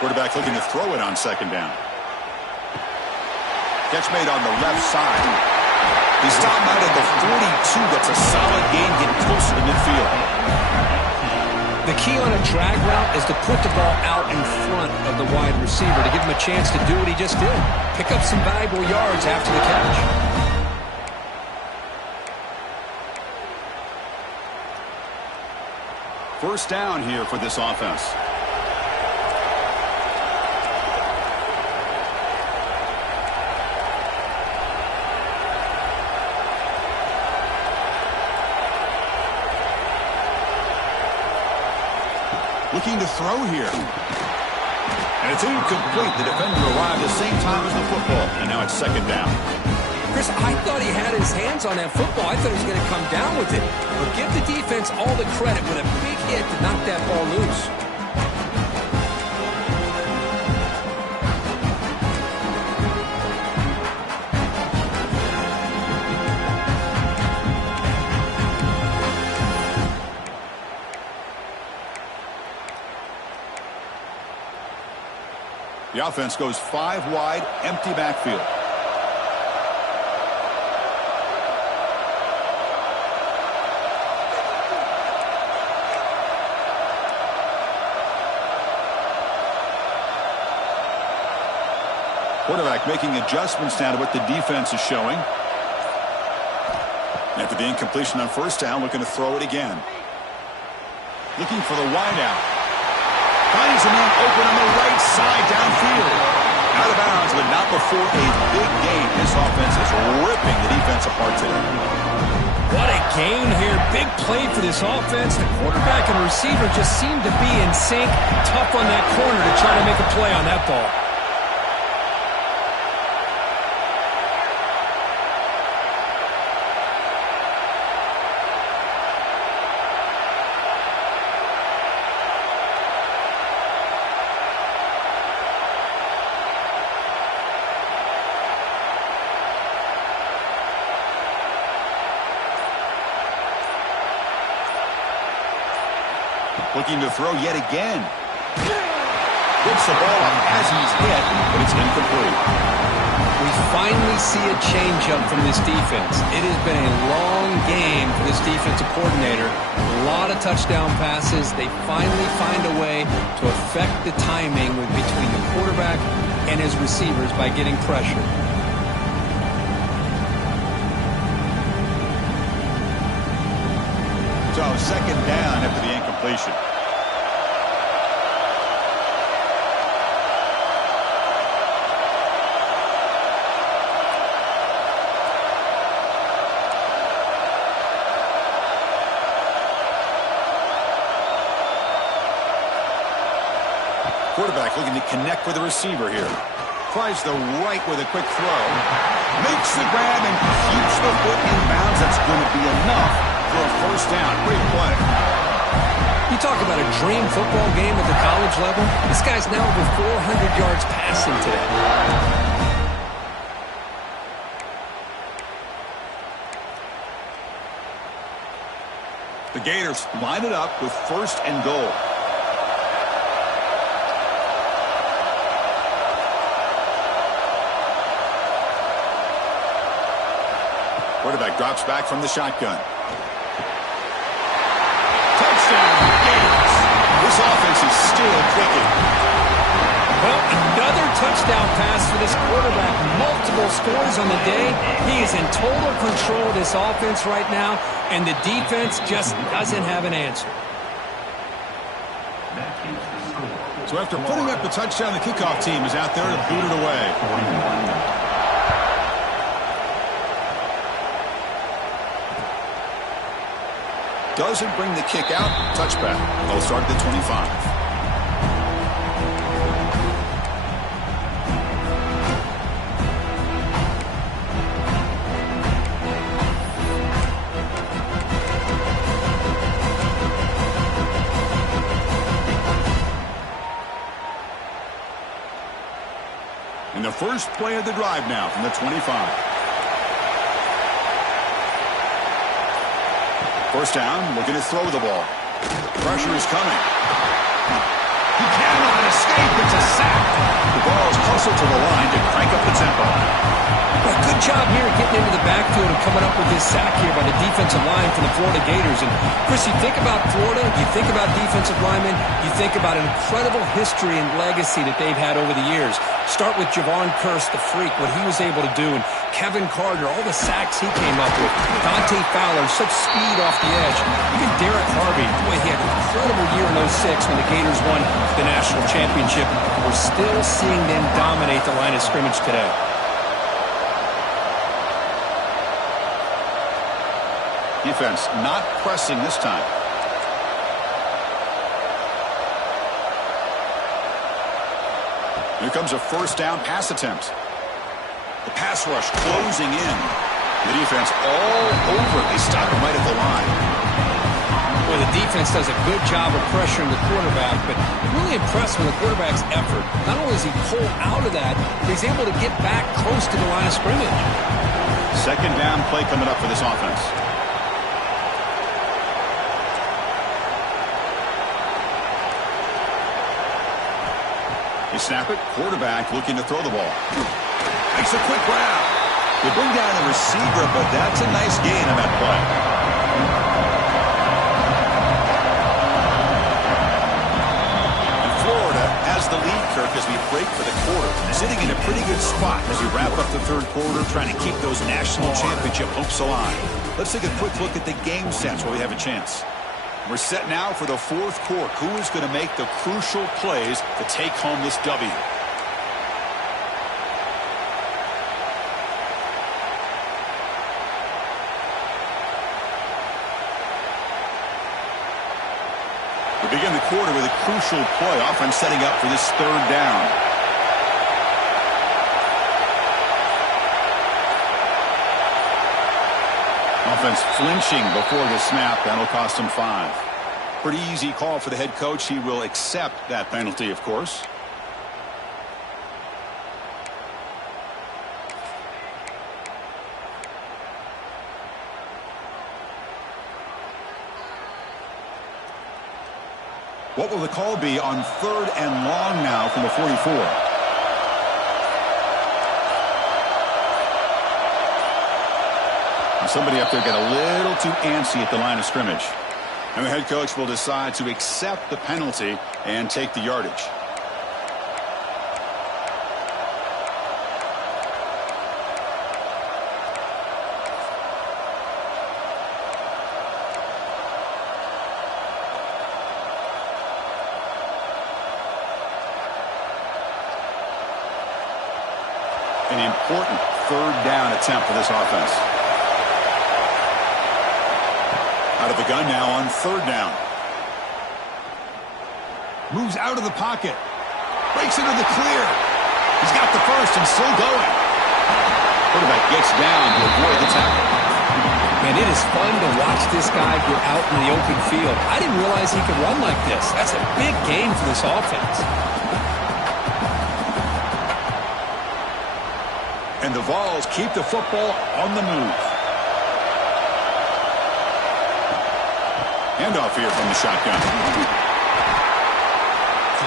Quarterback looking to throw it on second down. Catch made on the left side. He stopped out at the 42. That's a solid gain, getting closer to midfield. The key on a drag route is to put the ball out in front of the wide receiver to give him a chance to do what he just did. Pick up some valuable yards after the catch. First down here for this offense. Looking to throw here. And it's incomplete. The defender arrived at the same time as the football. And now it's second down. Chris, I thought he had his hands on that football. I thought he was going to come down with it. But give the defense all the credit with a big hit to knock that ball loose. The offense goes 5 wide, empty backfield. Quarterback making adjustments now to what the defense is showing. After the incompletion on first down, looking to throw it again. Looking for the wideout. Finds a man open on the right side downfield. Out of bounds, but not before a big gain. This offense is ripping the defense apart today. What a gain here. Big play for this offense. The quarterback and receiver just seem to be in sync. Tough on that corner to try to make a play on that ball. Looking to throw yet again. Gets the ball up as he's hit, but it's incomplete. We finally see a change-up from this defense. It has been a long game for this defensive coordinator. A lot of touchdown passes. They finally find a way to affect the timing between the quarterback and his receivers by getting pressure. So second down after the incompletion. Quarterback looking to connect with the receiver here. Tries the right with a quick throw. Makes the grab and keeps the foot in bounds. That's going to be enough for a first down. Great play. You talk about a dream football game at the college level. This guy's now over 400 yards passing today. The Gators line it up with first and goal. Quarterback drops back from the shotgun. Touchdown, Gators. This offense is still clicking. Well, another touchdown pass for this quarterback. Multiple scores on the day. He is in total control of this offense right now, and the defense just doesn't have an answer. So after putting up the touchdown, the kickoff team is out there to boot it away. Doesn't bring the kick out. Touchback. They'll start at the 25. And the first play of the drive now from the 25. First down, looking to throw the ball. Pressure is coming. He cannot escape. It's a sack. The ball is hustled to the line to crank up the tempo. Well, good job here getting into the backfield and coming up with this sack here by the defensive line for the Florida Gators. And, Chris, you think about Florida, you think about defensive linemen, you think about an incredible history and legacy that they've had over the years. Start with Javon Kearse, the freak, what he was able to do, and Kevin Carter, all the sacks he came up with. Dante Fowler, such speed off the edge. Even Derek Harvey, boy, he had an incredible year in 06 when the Gators won the national championship. We're still seeing them dominate the line of scrimmage today. Defense not pressing this time. Here comes a first down pass attempt. The pass rush closing in. The defense all over. They stop him right at the line. Well, the defense does a good job of pressuring the quarterback, but really impressed with the quarterback's effort. Not only does he pull out of that, but he's able to get back close to the line of scrimmage. Second down play coming up for this offense. They snap it. Quarterback looking to throw the ball. Makes a quick grab. They bring down the receiver, but that's a nice gain on that play. And Florida has the lead, Kirk, as we break for the quarter. Sitting in a pretty good spot as we wrap up the third quarter, trying to keep those national championship hopes alive. Let's take a quick look at the game stats while we have a chance. We're set now for the fourth quarter. Who is going to make the crucial plays to take home this W? We begin the quarter with a crucial play. Offense setting up for this third down. Offense flinching before the snap. That'll cost him 5. Pretty easy call for the head coach. He will accept that penalty, of course. What will the call be on 3rd and long now from the 44? And somebody up there got a little too antsy at the line of scrimmage. And the head coach will decide to accept the penalty and take the yardage. An important 3rd down attempt for this offense. Out of the gun now on 3rd down. Moves out of the pocket. Breaks into the clear. He's got the first and still going. Quarterback gets down to avoid the tackle. Man, it is fun to watch this guy get out in the open field. I didn't realize he could run like this. That's a big game for this offense. And the Vols keep the football on the move. Handoff here from the shotgun.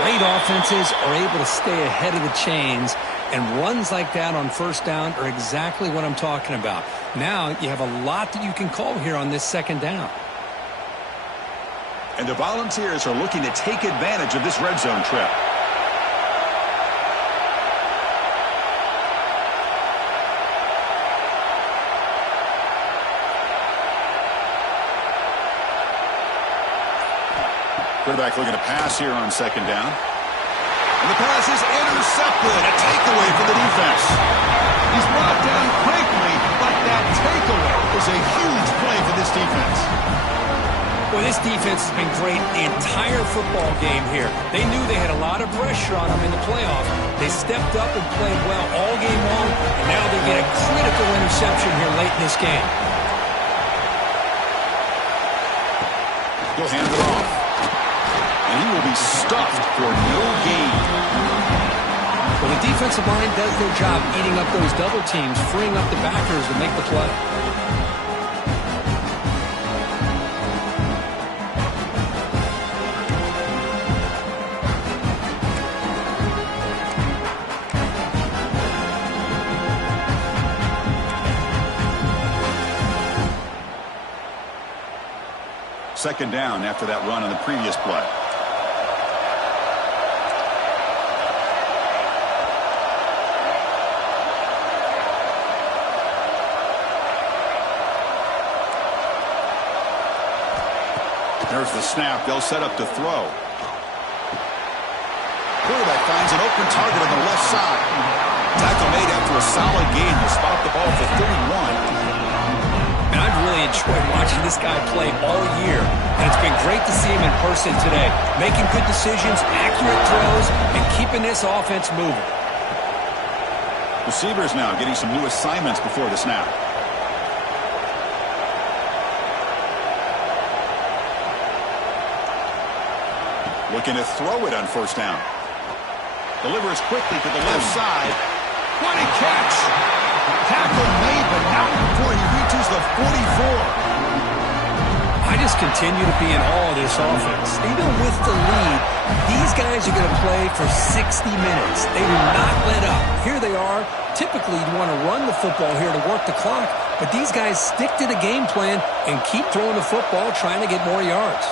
Great offenses are able to stay ahead of the chains, and runs like that on 1st down are exactly what I'm talking about. Now you have a lot that you can call here on this 2nd down. And the Volunteers are looking to take advantage of this red zone trip. Quarterback looking to pass here on 2nd down. And the pass is intercepted. A takeaway for the defense. He's brought down quickly, but that takeaway is a huge play for this defense. Well, this defense has been great the entire football game here. They knew they had a lot of pressure on them in the playoffs. They stepped up and played well all game long, and now they get a critical interception here late in this game. He'll hand it off. And he will be stuffed for no gain. Well, the defensive line does their job eating up those double teams, freeing up the backers to make the play. Second down after that run on the previous play. There's the snap. They'll set up to throw. Quarterback finds an open target on the left side. Tackle made after a solid gain. They'll spot the ball for 31. And I've really enjoyed watching this guy play all year. And it's been great to see him in person today. Making good decisions, accurate throws, and keeping this offense moving. Receivers now getting some new assignments before the snap. Looking to throw it on 1st down. Delivers quickly to the left side. What a catch! Tackle made, but not before he reaches the 44. I just continue to be in awe of this offense. Even with the lead, these guys are going to play for 60 minutes. They do not let up. Here they are. Typically, you want to run the football here to work the clock, but these guys stick to the game plan and keep throwing the football, trying to get more yards.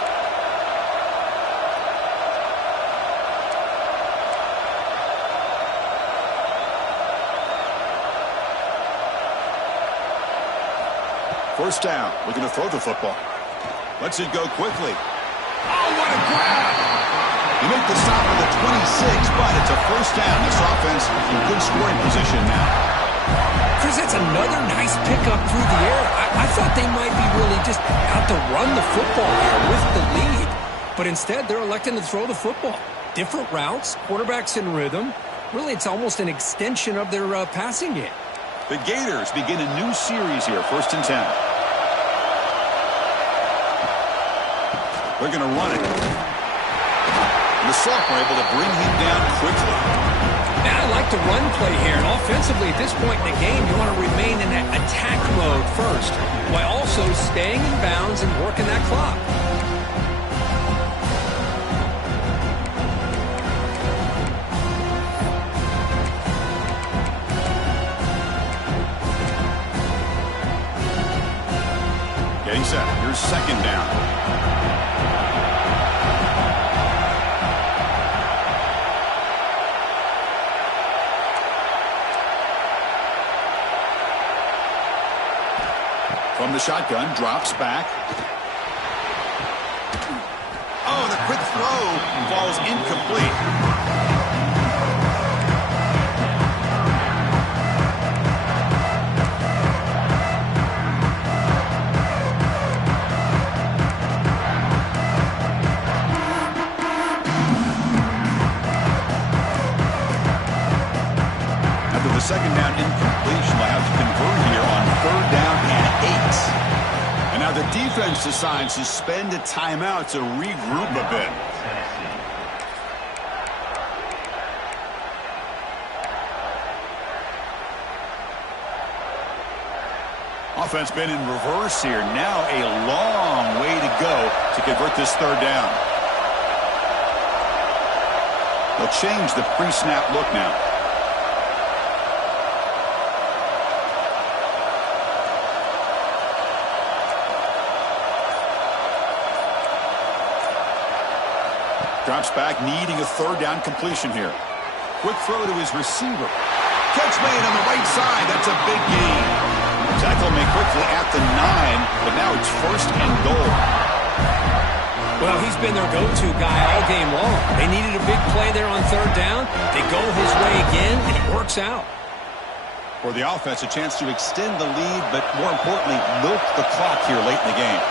First down, looking to throw the football. Lets it go quickly. Oh, what a grab! You make the stop at the 26, but it's a 1st down. This offense in good scoring position now. Chris, that's another nice pickup through the air. I thought they might be really just out to run the football here with the lead. But instead, they're electing to throw the football. Different routes, quarterbacks in rhythm. Really, it's almost an extension of their passing game. The Gators begin a new series here, 1st and 10. They're going to run it. And the sophomore able to bring him down quickly. And I like the run play here. And offensively, at this point in the game, you want to remain in that attack mode first, while also staying in bounds and working that clock. Getting set. Here's second down. From the shotgun, drops back. Oh, the quick throw falls incomplete. Second down incompletion. They'll have to convert here on third down and 8. And now the defense decides to spend a timeout to regroup a bit. Offense been in reverse here. Now a long way to go to convert this third down. They'll change the pre-snap look now. Drops back, needing a third down completion here. Quick throw to his receiver. Catch made on the right side. That's a big gain. Tackle made quickly at the 9, but now it's first and goal. Well, he's been their go-to guy all game long. They needed a big play there on third down. They go his way again, and it works out. For the offense, a chance to extend the lead, but more importantly, milk the clock here late in the game.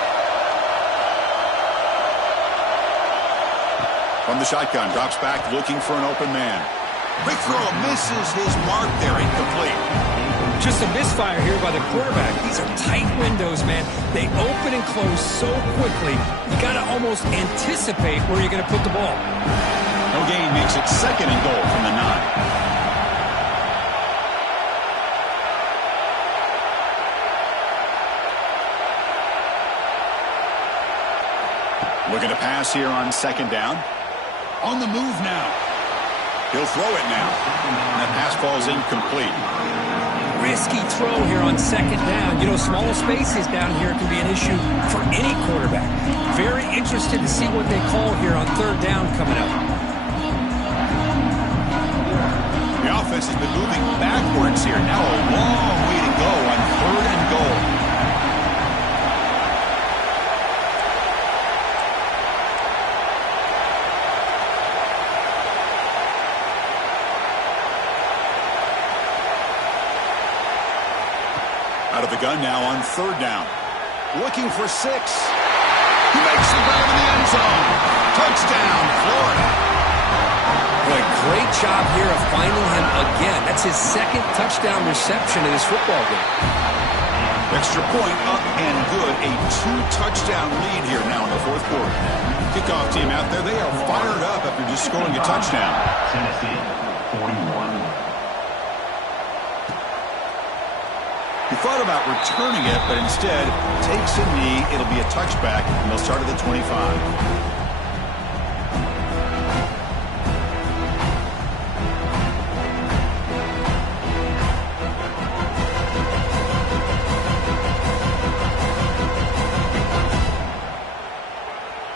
From the shotgun, drops back, looking for an open man. Quick throw, misses his mark there, incomplete. Just a misfire here by the quarterback. These are tight windows, man. They open and close so quickly, you got to almost anticipate where you're going to put the ball. No gain makes it second and goal from the 9. Looking to pass here on second down. On the move now. He'll throw it now. And that pass falls incomplete. Risky throw here on second down. You know, small spaces down here can be an issue for any quarterback. Very interested to see what they call here on third down coming up. The offense has been moving backwards here. Now a long way to go on third and goal. Out of the gun now on third down. Looking for 6. He makes the grab in the end zone. Touchdown, Florida. Boy, great job here of finding him again. That's his second touchdown reception in this football game. Extra point up and good. A 2-touchdown lead here now in the fourth quarter. Kickoff team out there. They are fired up after just scoring a touchdown. Tennessee, 41. He thought about returning it, but instead takes a knee. It'll be a touchback, and they'll start at the 25.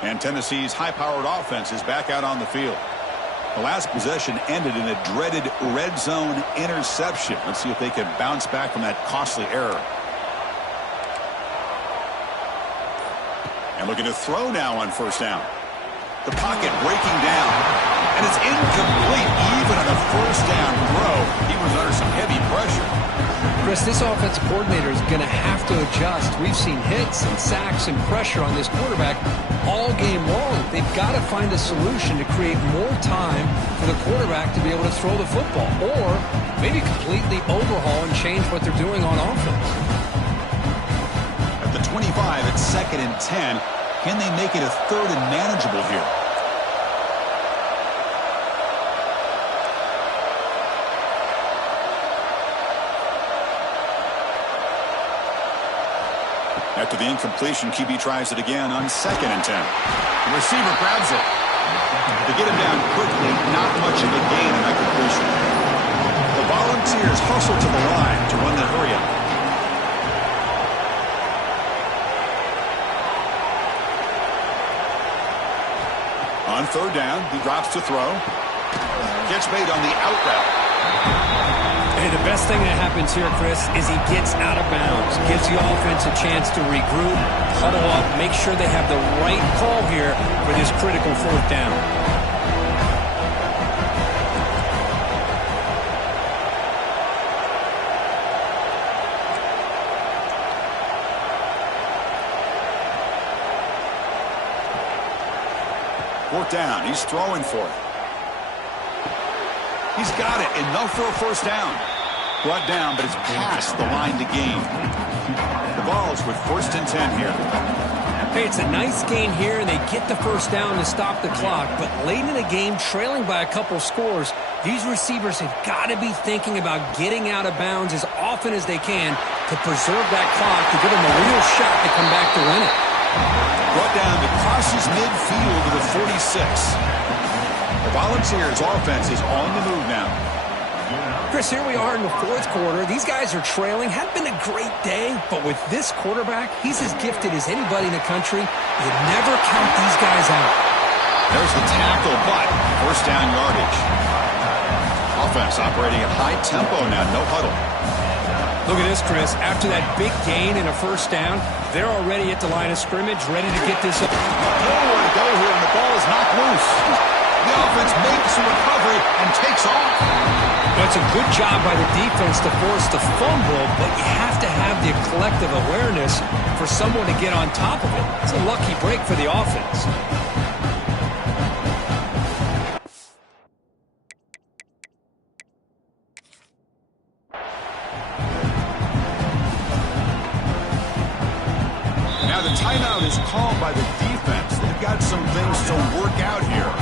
And Tennessee's high-powered offense is back out on the field. The last possession ended in a dreaded red zone interception. Let's see if they can bounce back from that costly error. And looking to throw now on first down. The pocket breaking down. And it's incomplete even on a first down throw. He was under some heavy pressure. Chris, this offensive coordinator is going to have to adjust. We've seen hits and sacks and pressure on this quarterback all game long. They've got to find a solution to create more time for the quarterback to be able to throw the football, or maybe completely overhaul and change what they're doing on offense. At the 25, it's second and 10. Can they make it a third and manageable here? After the incompletion, QB tries it again on second and 10. The receiver grabs it. To get him down quickly, not much of a gain in that completion. The Volunteers hustle to the line to run the hurry-up. third down. He drops to throw. Gets made on the out route. Hey, the best thing that happens here, Chris, is he gets out of bounds, gives the offense a chance to regroup, huddle up, make sure they have the right call here for this critical fourth down. Fourth down. He's throwing for it. He's got it. Enough for a first down. Brought down, but it's past the line to gain. The ball's with 1st and 10 here. Hey, it's a nice gain here, and they get the first down to stop the clock. But late in the game, trailing by a couple scores, these receivers have got to be thinking about getting out of bounds as often as they can to preserve that clock, to give them a real shot to come back to win it. Brought down to crosses midfield to the 46. The Volunteers offense is on the move now. Chris, here we are in the fourth quarter. These guys are trailing. Hadn't been a great day, but with this quarterback, he's as gifted as anybody in the country. You never count these guys out. There's the tackle, but first down yardage. Offense operating at high tempo now, no huddle. Look at this, Chris. After that big gain and a first down, they're already at the line of scrimmage, ready to get this up. Nowhere to go here, and the ball is knocked loose. The offense makes a recovery and takes off. That's a good job by the defense to force the fumble, but you have to have the collective awareness for someone to get on top of it. It's a lucky break for the offense. Now the timeout is called by the defense. They've got some things to work out here.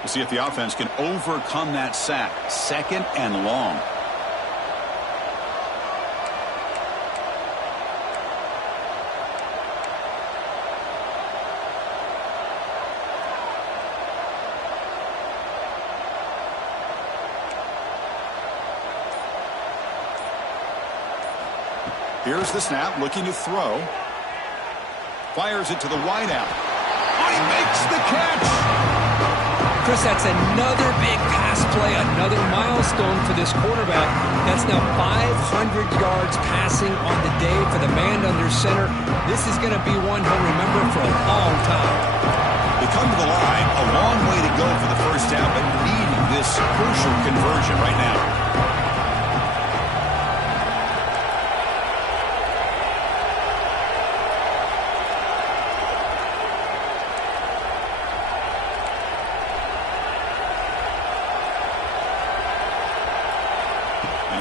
We'll see if the offense can overcome that sack. 2nd and long. Here's the snap, looking to throw. Fires it to the wideout. Oh, he makes the catch! Chris, that's another big pass play, another milestone for this quarterback. That's now 500 yards passing on the day for the man under center. This is going to be one he'll remember for a long time. They come to the line, a long way to go for the first down, but needing this crucial conversion right now.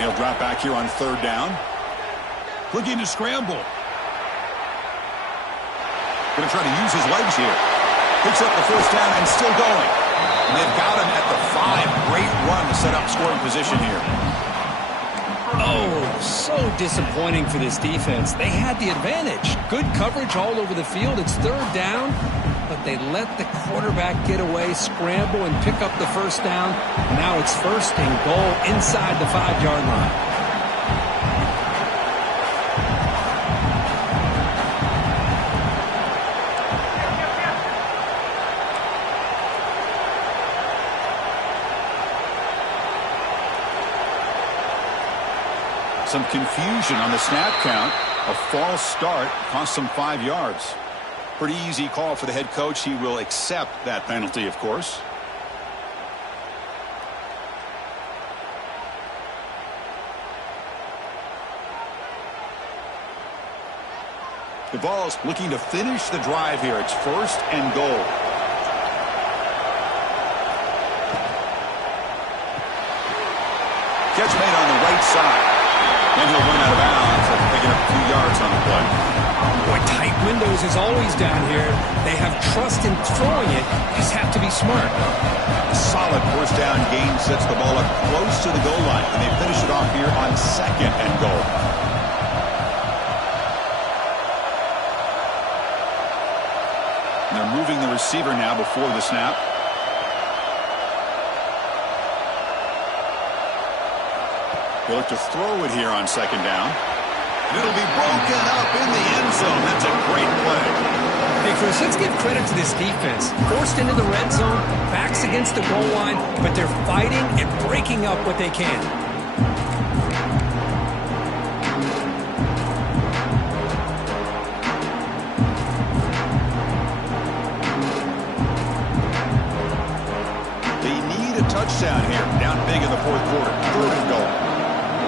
He'll drop back here on 3rd down. Looking to scramble. Going to try to use his legs here. Picks up the first down and still going. And they've got him at the 5. Great run to set up scoring position here. Oh, so disappointing for this defense. They had the advantage. Good coverage all over the field. It's 3rd down, but they let the quarterback get away, scramble, and pick up the first down. Now it's 1st and goal inside the 5-yard line. Some confusion on the snap count. A false start cost them 5 yards. Pretty easy call for the head coach. He will accept that penalty, of course. The Vols looking to finish the drive here. It's 1st and goal. Catch made on the right side. And he'll run out of bounds after picking up a few yards on the play. Boy, tight windows is always down here. They have trust in throwing it. Just have to be smart. A solid first down gain sets the ball up close to the goal line. And they finish it off here on 2nd and goal. And they're moving the receiver now before the snap. He'll look to throw it here on second down. And it'll be broken up in the end zone. That's a great play. Hey, Chris, let's give credit to this defense. Forced into the red zone, backs against the goal line, but they're fighting and breaking up what they can. They need a touchdown here. Down big in the fourth quarter. 3rd and goal.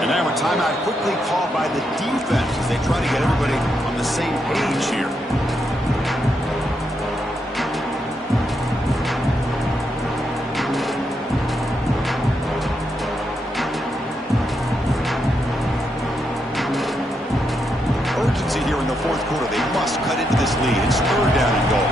And now a timeout quickly called by the defense as they try to get everybody on the same page here. Urgency here in the fourth quarter. They must cut into this lead. It's 3rd down and goal.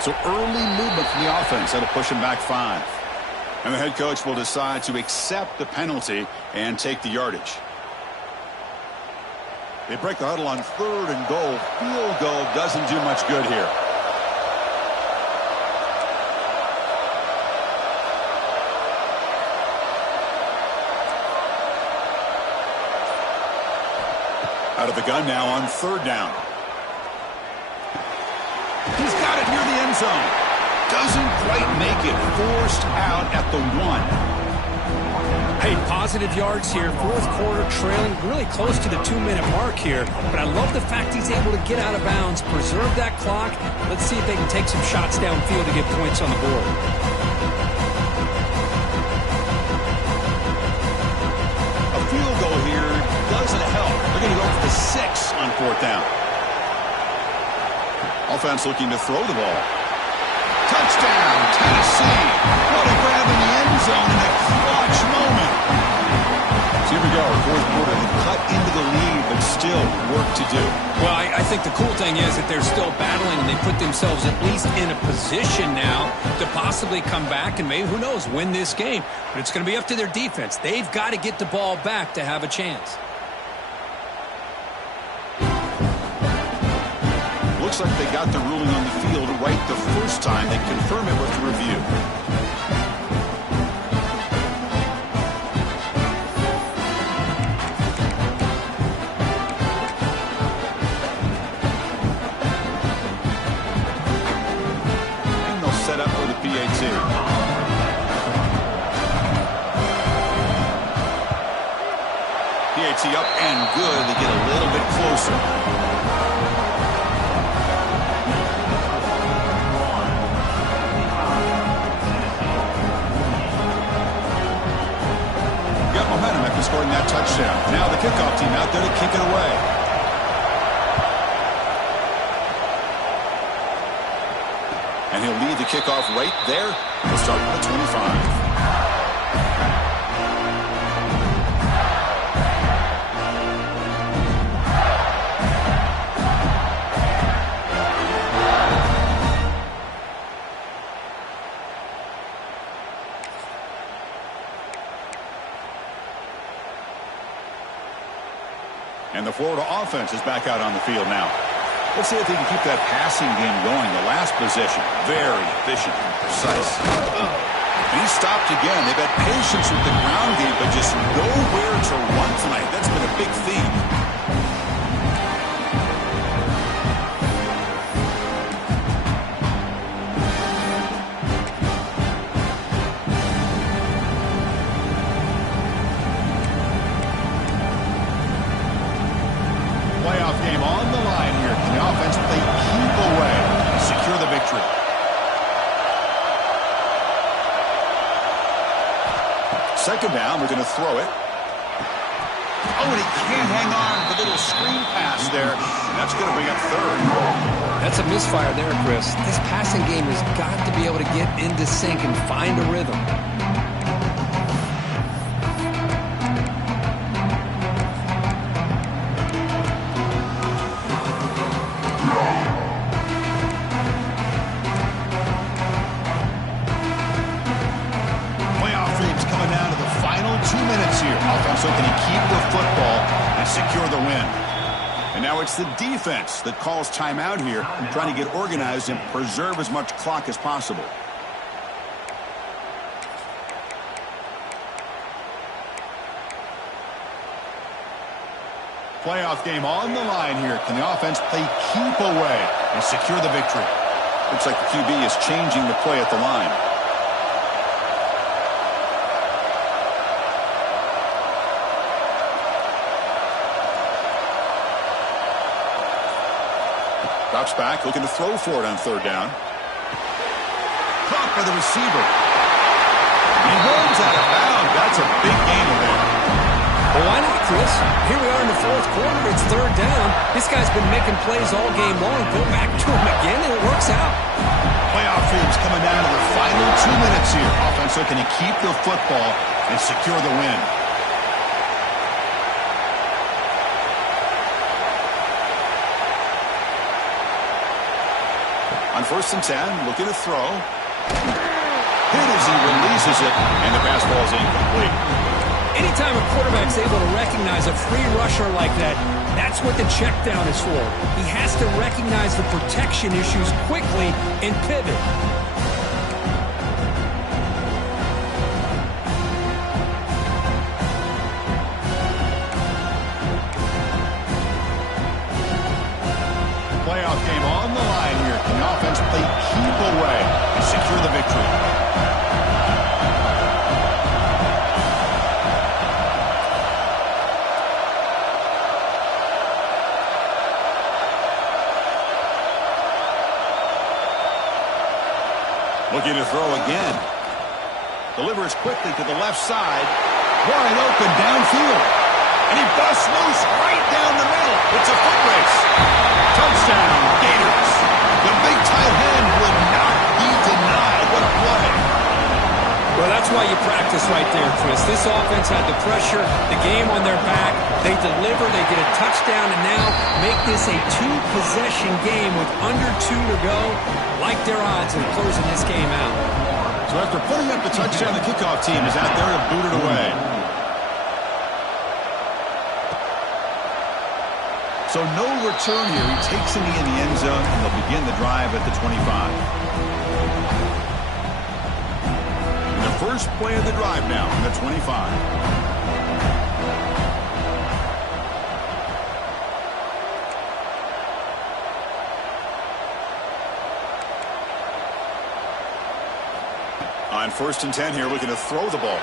So early movement from the offense. That'll push him back 5. And the head coach will decide to accept the penalty and take the yardage. They break the huddle on 3rd and goal. Field goal doesn't do much good here. Out of the gun now on 3rd down. He's got it near the end zone. Doesn't quite make it. Forced out at the 1. Hey, positive yards here. Fourth quarter trailing really close to the 2-minute mark here. But I love the fact he's able to get out of bounds, preserve that clock. Let's see if they can take some shots downfield to get points on the board. A field goal here doesn't help. They're going to go for the 6 on 4th down. Offense looking to throw the ball. Touchdown, Tennessee. What a grab in the end zone in a clutch moment. So here we go, 4th quarter. They cut into the lead, but still work to do. Well, I think the cool thing is that they're still battling, and they put themselves at least in a position now to possibly come back and maybe, who knows, win this game. But it's going to be up to their defense. They've got to get the ball back to have a chance. Looks like they got the ruling on the field right the first time. They confirm it with the review. And they'll set up for the PAT. PAT up and good. They get a little bit closer. Momentum after scoring that touchdown. Now the kickoff team out there to kick it away. And he'll lead the kickoff right there. He'll start at the 25. And the Florida offense is back out on the field now. Let's see if they can keep that passing game going. The last possession, very efficient and precise. And he stopped again. They've had patience with the ground game, but just nowhere to run tonight. That's been a big theme. Playoff game on the line here. The offense, they keep away to secure the victory. Second down, they're going to throw it. Oh, and he can't hang on. The little screen pass there. And that's going to bring up 3rd. That's a misfire there, Chris. This passing game has got to be able to get into sync and find a rhythm. so can he keep the football and secure the win? And now it's the defense that calls timeout here, trying to get organized and preserve as much clock as possible. Playoff game on the line here. Can the offense play keep away and secure the victory? Looks like the QB is changing the play at the line. Drops back, looking to throw for it on third down. Caught by the receiver. He runs out of bounds. That's a big gain there. Well, why not, Chris? Here we are in the fourth quarter. It's third down. This guy's been making plays all game long. Go back to him again, and it works out. Playoff games coming down to the final 2 minutes here. Offense looking to keep the football and secure the win. On 1st and 10, looking to throw. Hit as he releases it, and the pass ball is incomplete. Anytime a quarterback's able to recognize a free rusher like that, that's what the check down is for. He has to recognize the protection issues quickly and pivot. Playoff game on the line here. Can the offense play keep away and secure the victory? Looking to throw again. Delivers quickly to the left side. Wide open downfield. And he busts loose right down the middle. It's a foot race. Touchdown, Gators. The big tight end would not be denied. What a play. Well, that's why you practice right there, Chris. This offense had the pressure, the game on their back. They deliver, they get a touchdown, and now make this a two-possession game with under 2 to go. Like their odds in closing this game out. So after putting up the touchdown, the kickoff team is out there to boot it away. So no return here. He takes it in the end zone, and they'll begin the drive at the 25. And the first play of the drive now from the 25. On 1st and 10 here, looking to throw the ball.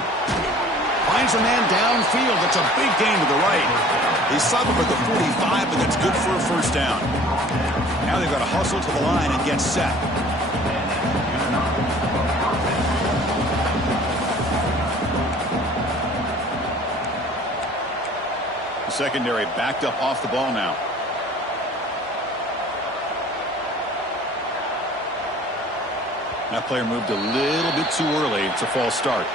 Finds a man downfield. That's a big gain to the right. They stop him at the 45, but that's good for a first down. Now they've got to hustle to the line and get set. The secondary backed up off the ball now. That player moved a little bit too early. It's a false start.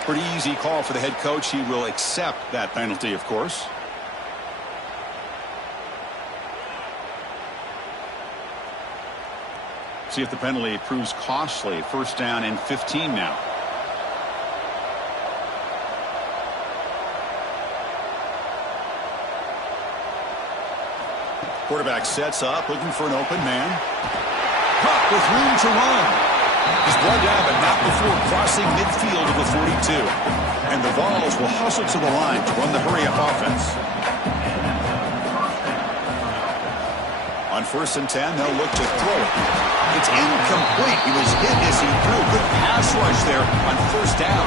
Pretty easy call for the head coach. He will accept that penalty, of course. See if the penalty proves costly. First down and 15 now. Quarterback sets up, looking for an open man. Caught with room to run. He's brought down, but not before crossing midfield of the 42. And the Vols will hustle to the line to run the hurry-up offense. On 1st and 10, they'll look to throw it. It's incomplete. He was hit as he threw. Good pass rush there on 1st down.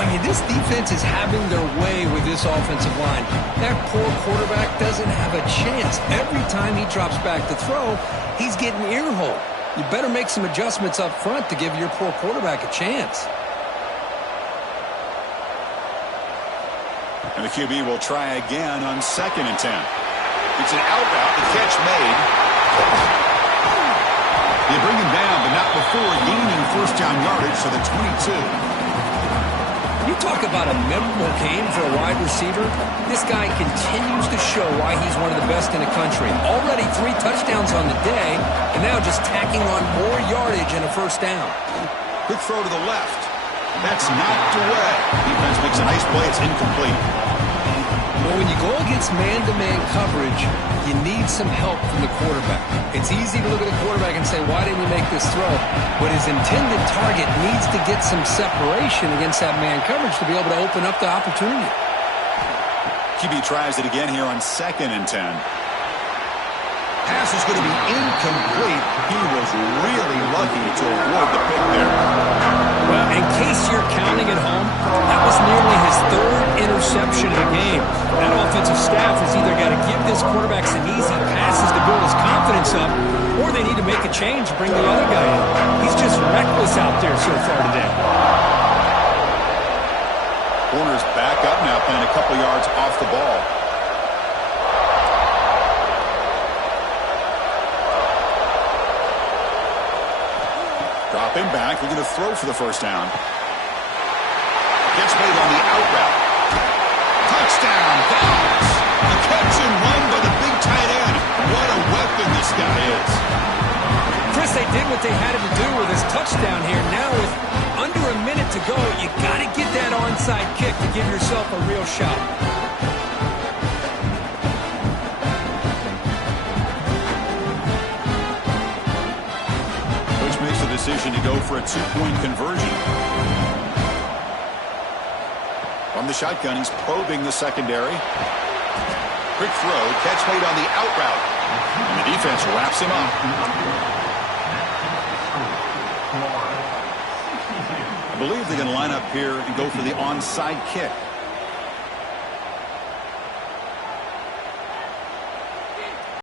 I mean, this defense is having their way with this offensive line. That poor quarterback doesn't have a chance. Every time he drops back to throw, he's getting ear-hole. You better make some adjustments up front to give your poor quarterback a chance. And the QB will try again on 2nd and 10. It's an out route. The catch made. They bring him down, but not before gaining first down yardage to the 22. You talk about a memorable game for a wide receiver. This guy continues to show why he's one of the best in the country. Already 3 touchdowns on the day, and now just tacking on more yardage and a first down. Quick throw to the left. That's knocked away. Defense makes a nice play. It's incomplete. Well, when you go against man-to-man coverage, you need some help from the quarterback. It's easy to look at the quarterback and say, why didn't he make this throw? But his intended target needs to get some separation against that man coverage to be able to open up the opportunity. QB tries it again here on 2nd and 10. Pass is going to be incomplete. He was really lucky to avoid the pick there. Well, in case you're counting at home, that was nearly his 3rd interception of the game. That offensive staff has either got to give this quarterback some easy passes to build his confidence up, or they need to make a change and bring the other guy in. He's just reckless out there so far today. Corner's back up now, playing a couple yards off the ball. Dropping back, looking to throw for the first down. Gets made on the out route. Touchdown, Browns! A catch and run by the big tight end. What a weapon this guy is. Chris, they did what they had to do with his touchdown here. Now with under a minute to go, you got to get that onside kick to give yourself a real shot. Decision to go for a 2-point conversion. From the shotgun, he's probing the secondary. Quick throw, catch made on the out route. And the defense wraps him up. I believe they're going to line up here and go for the onside kick.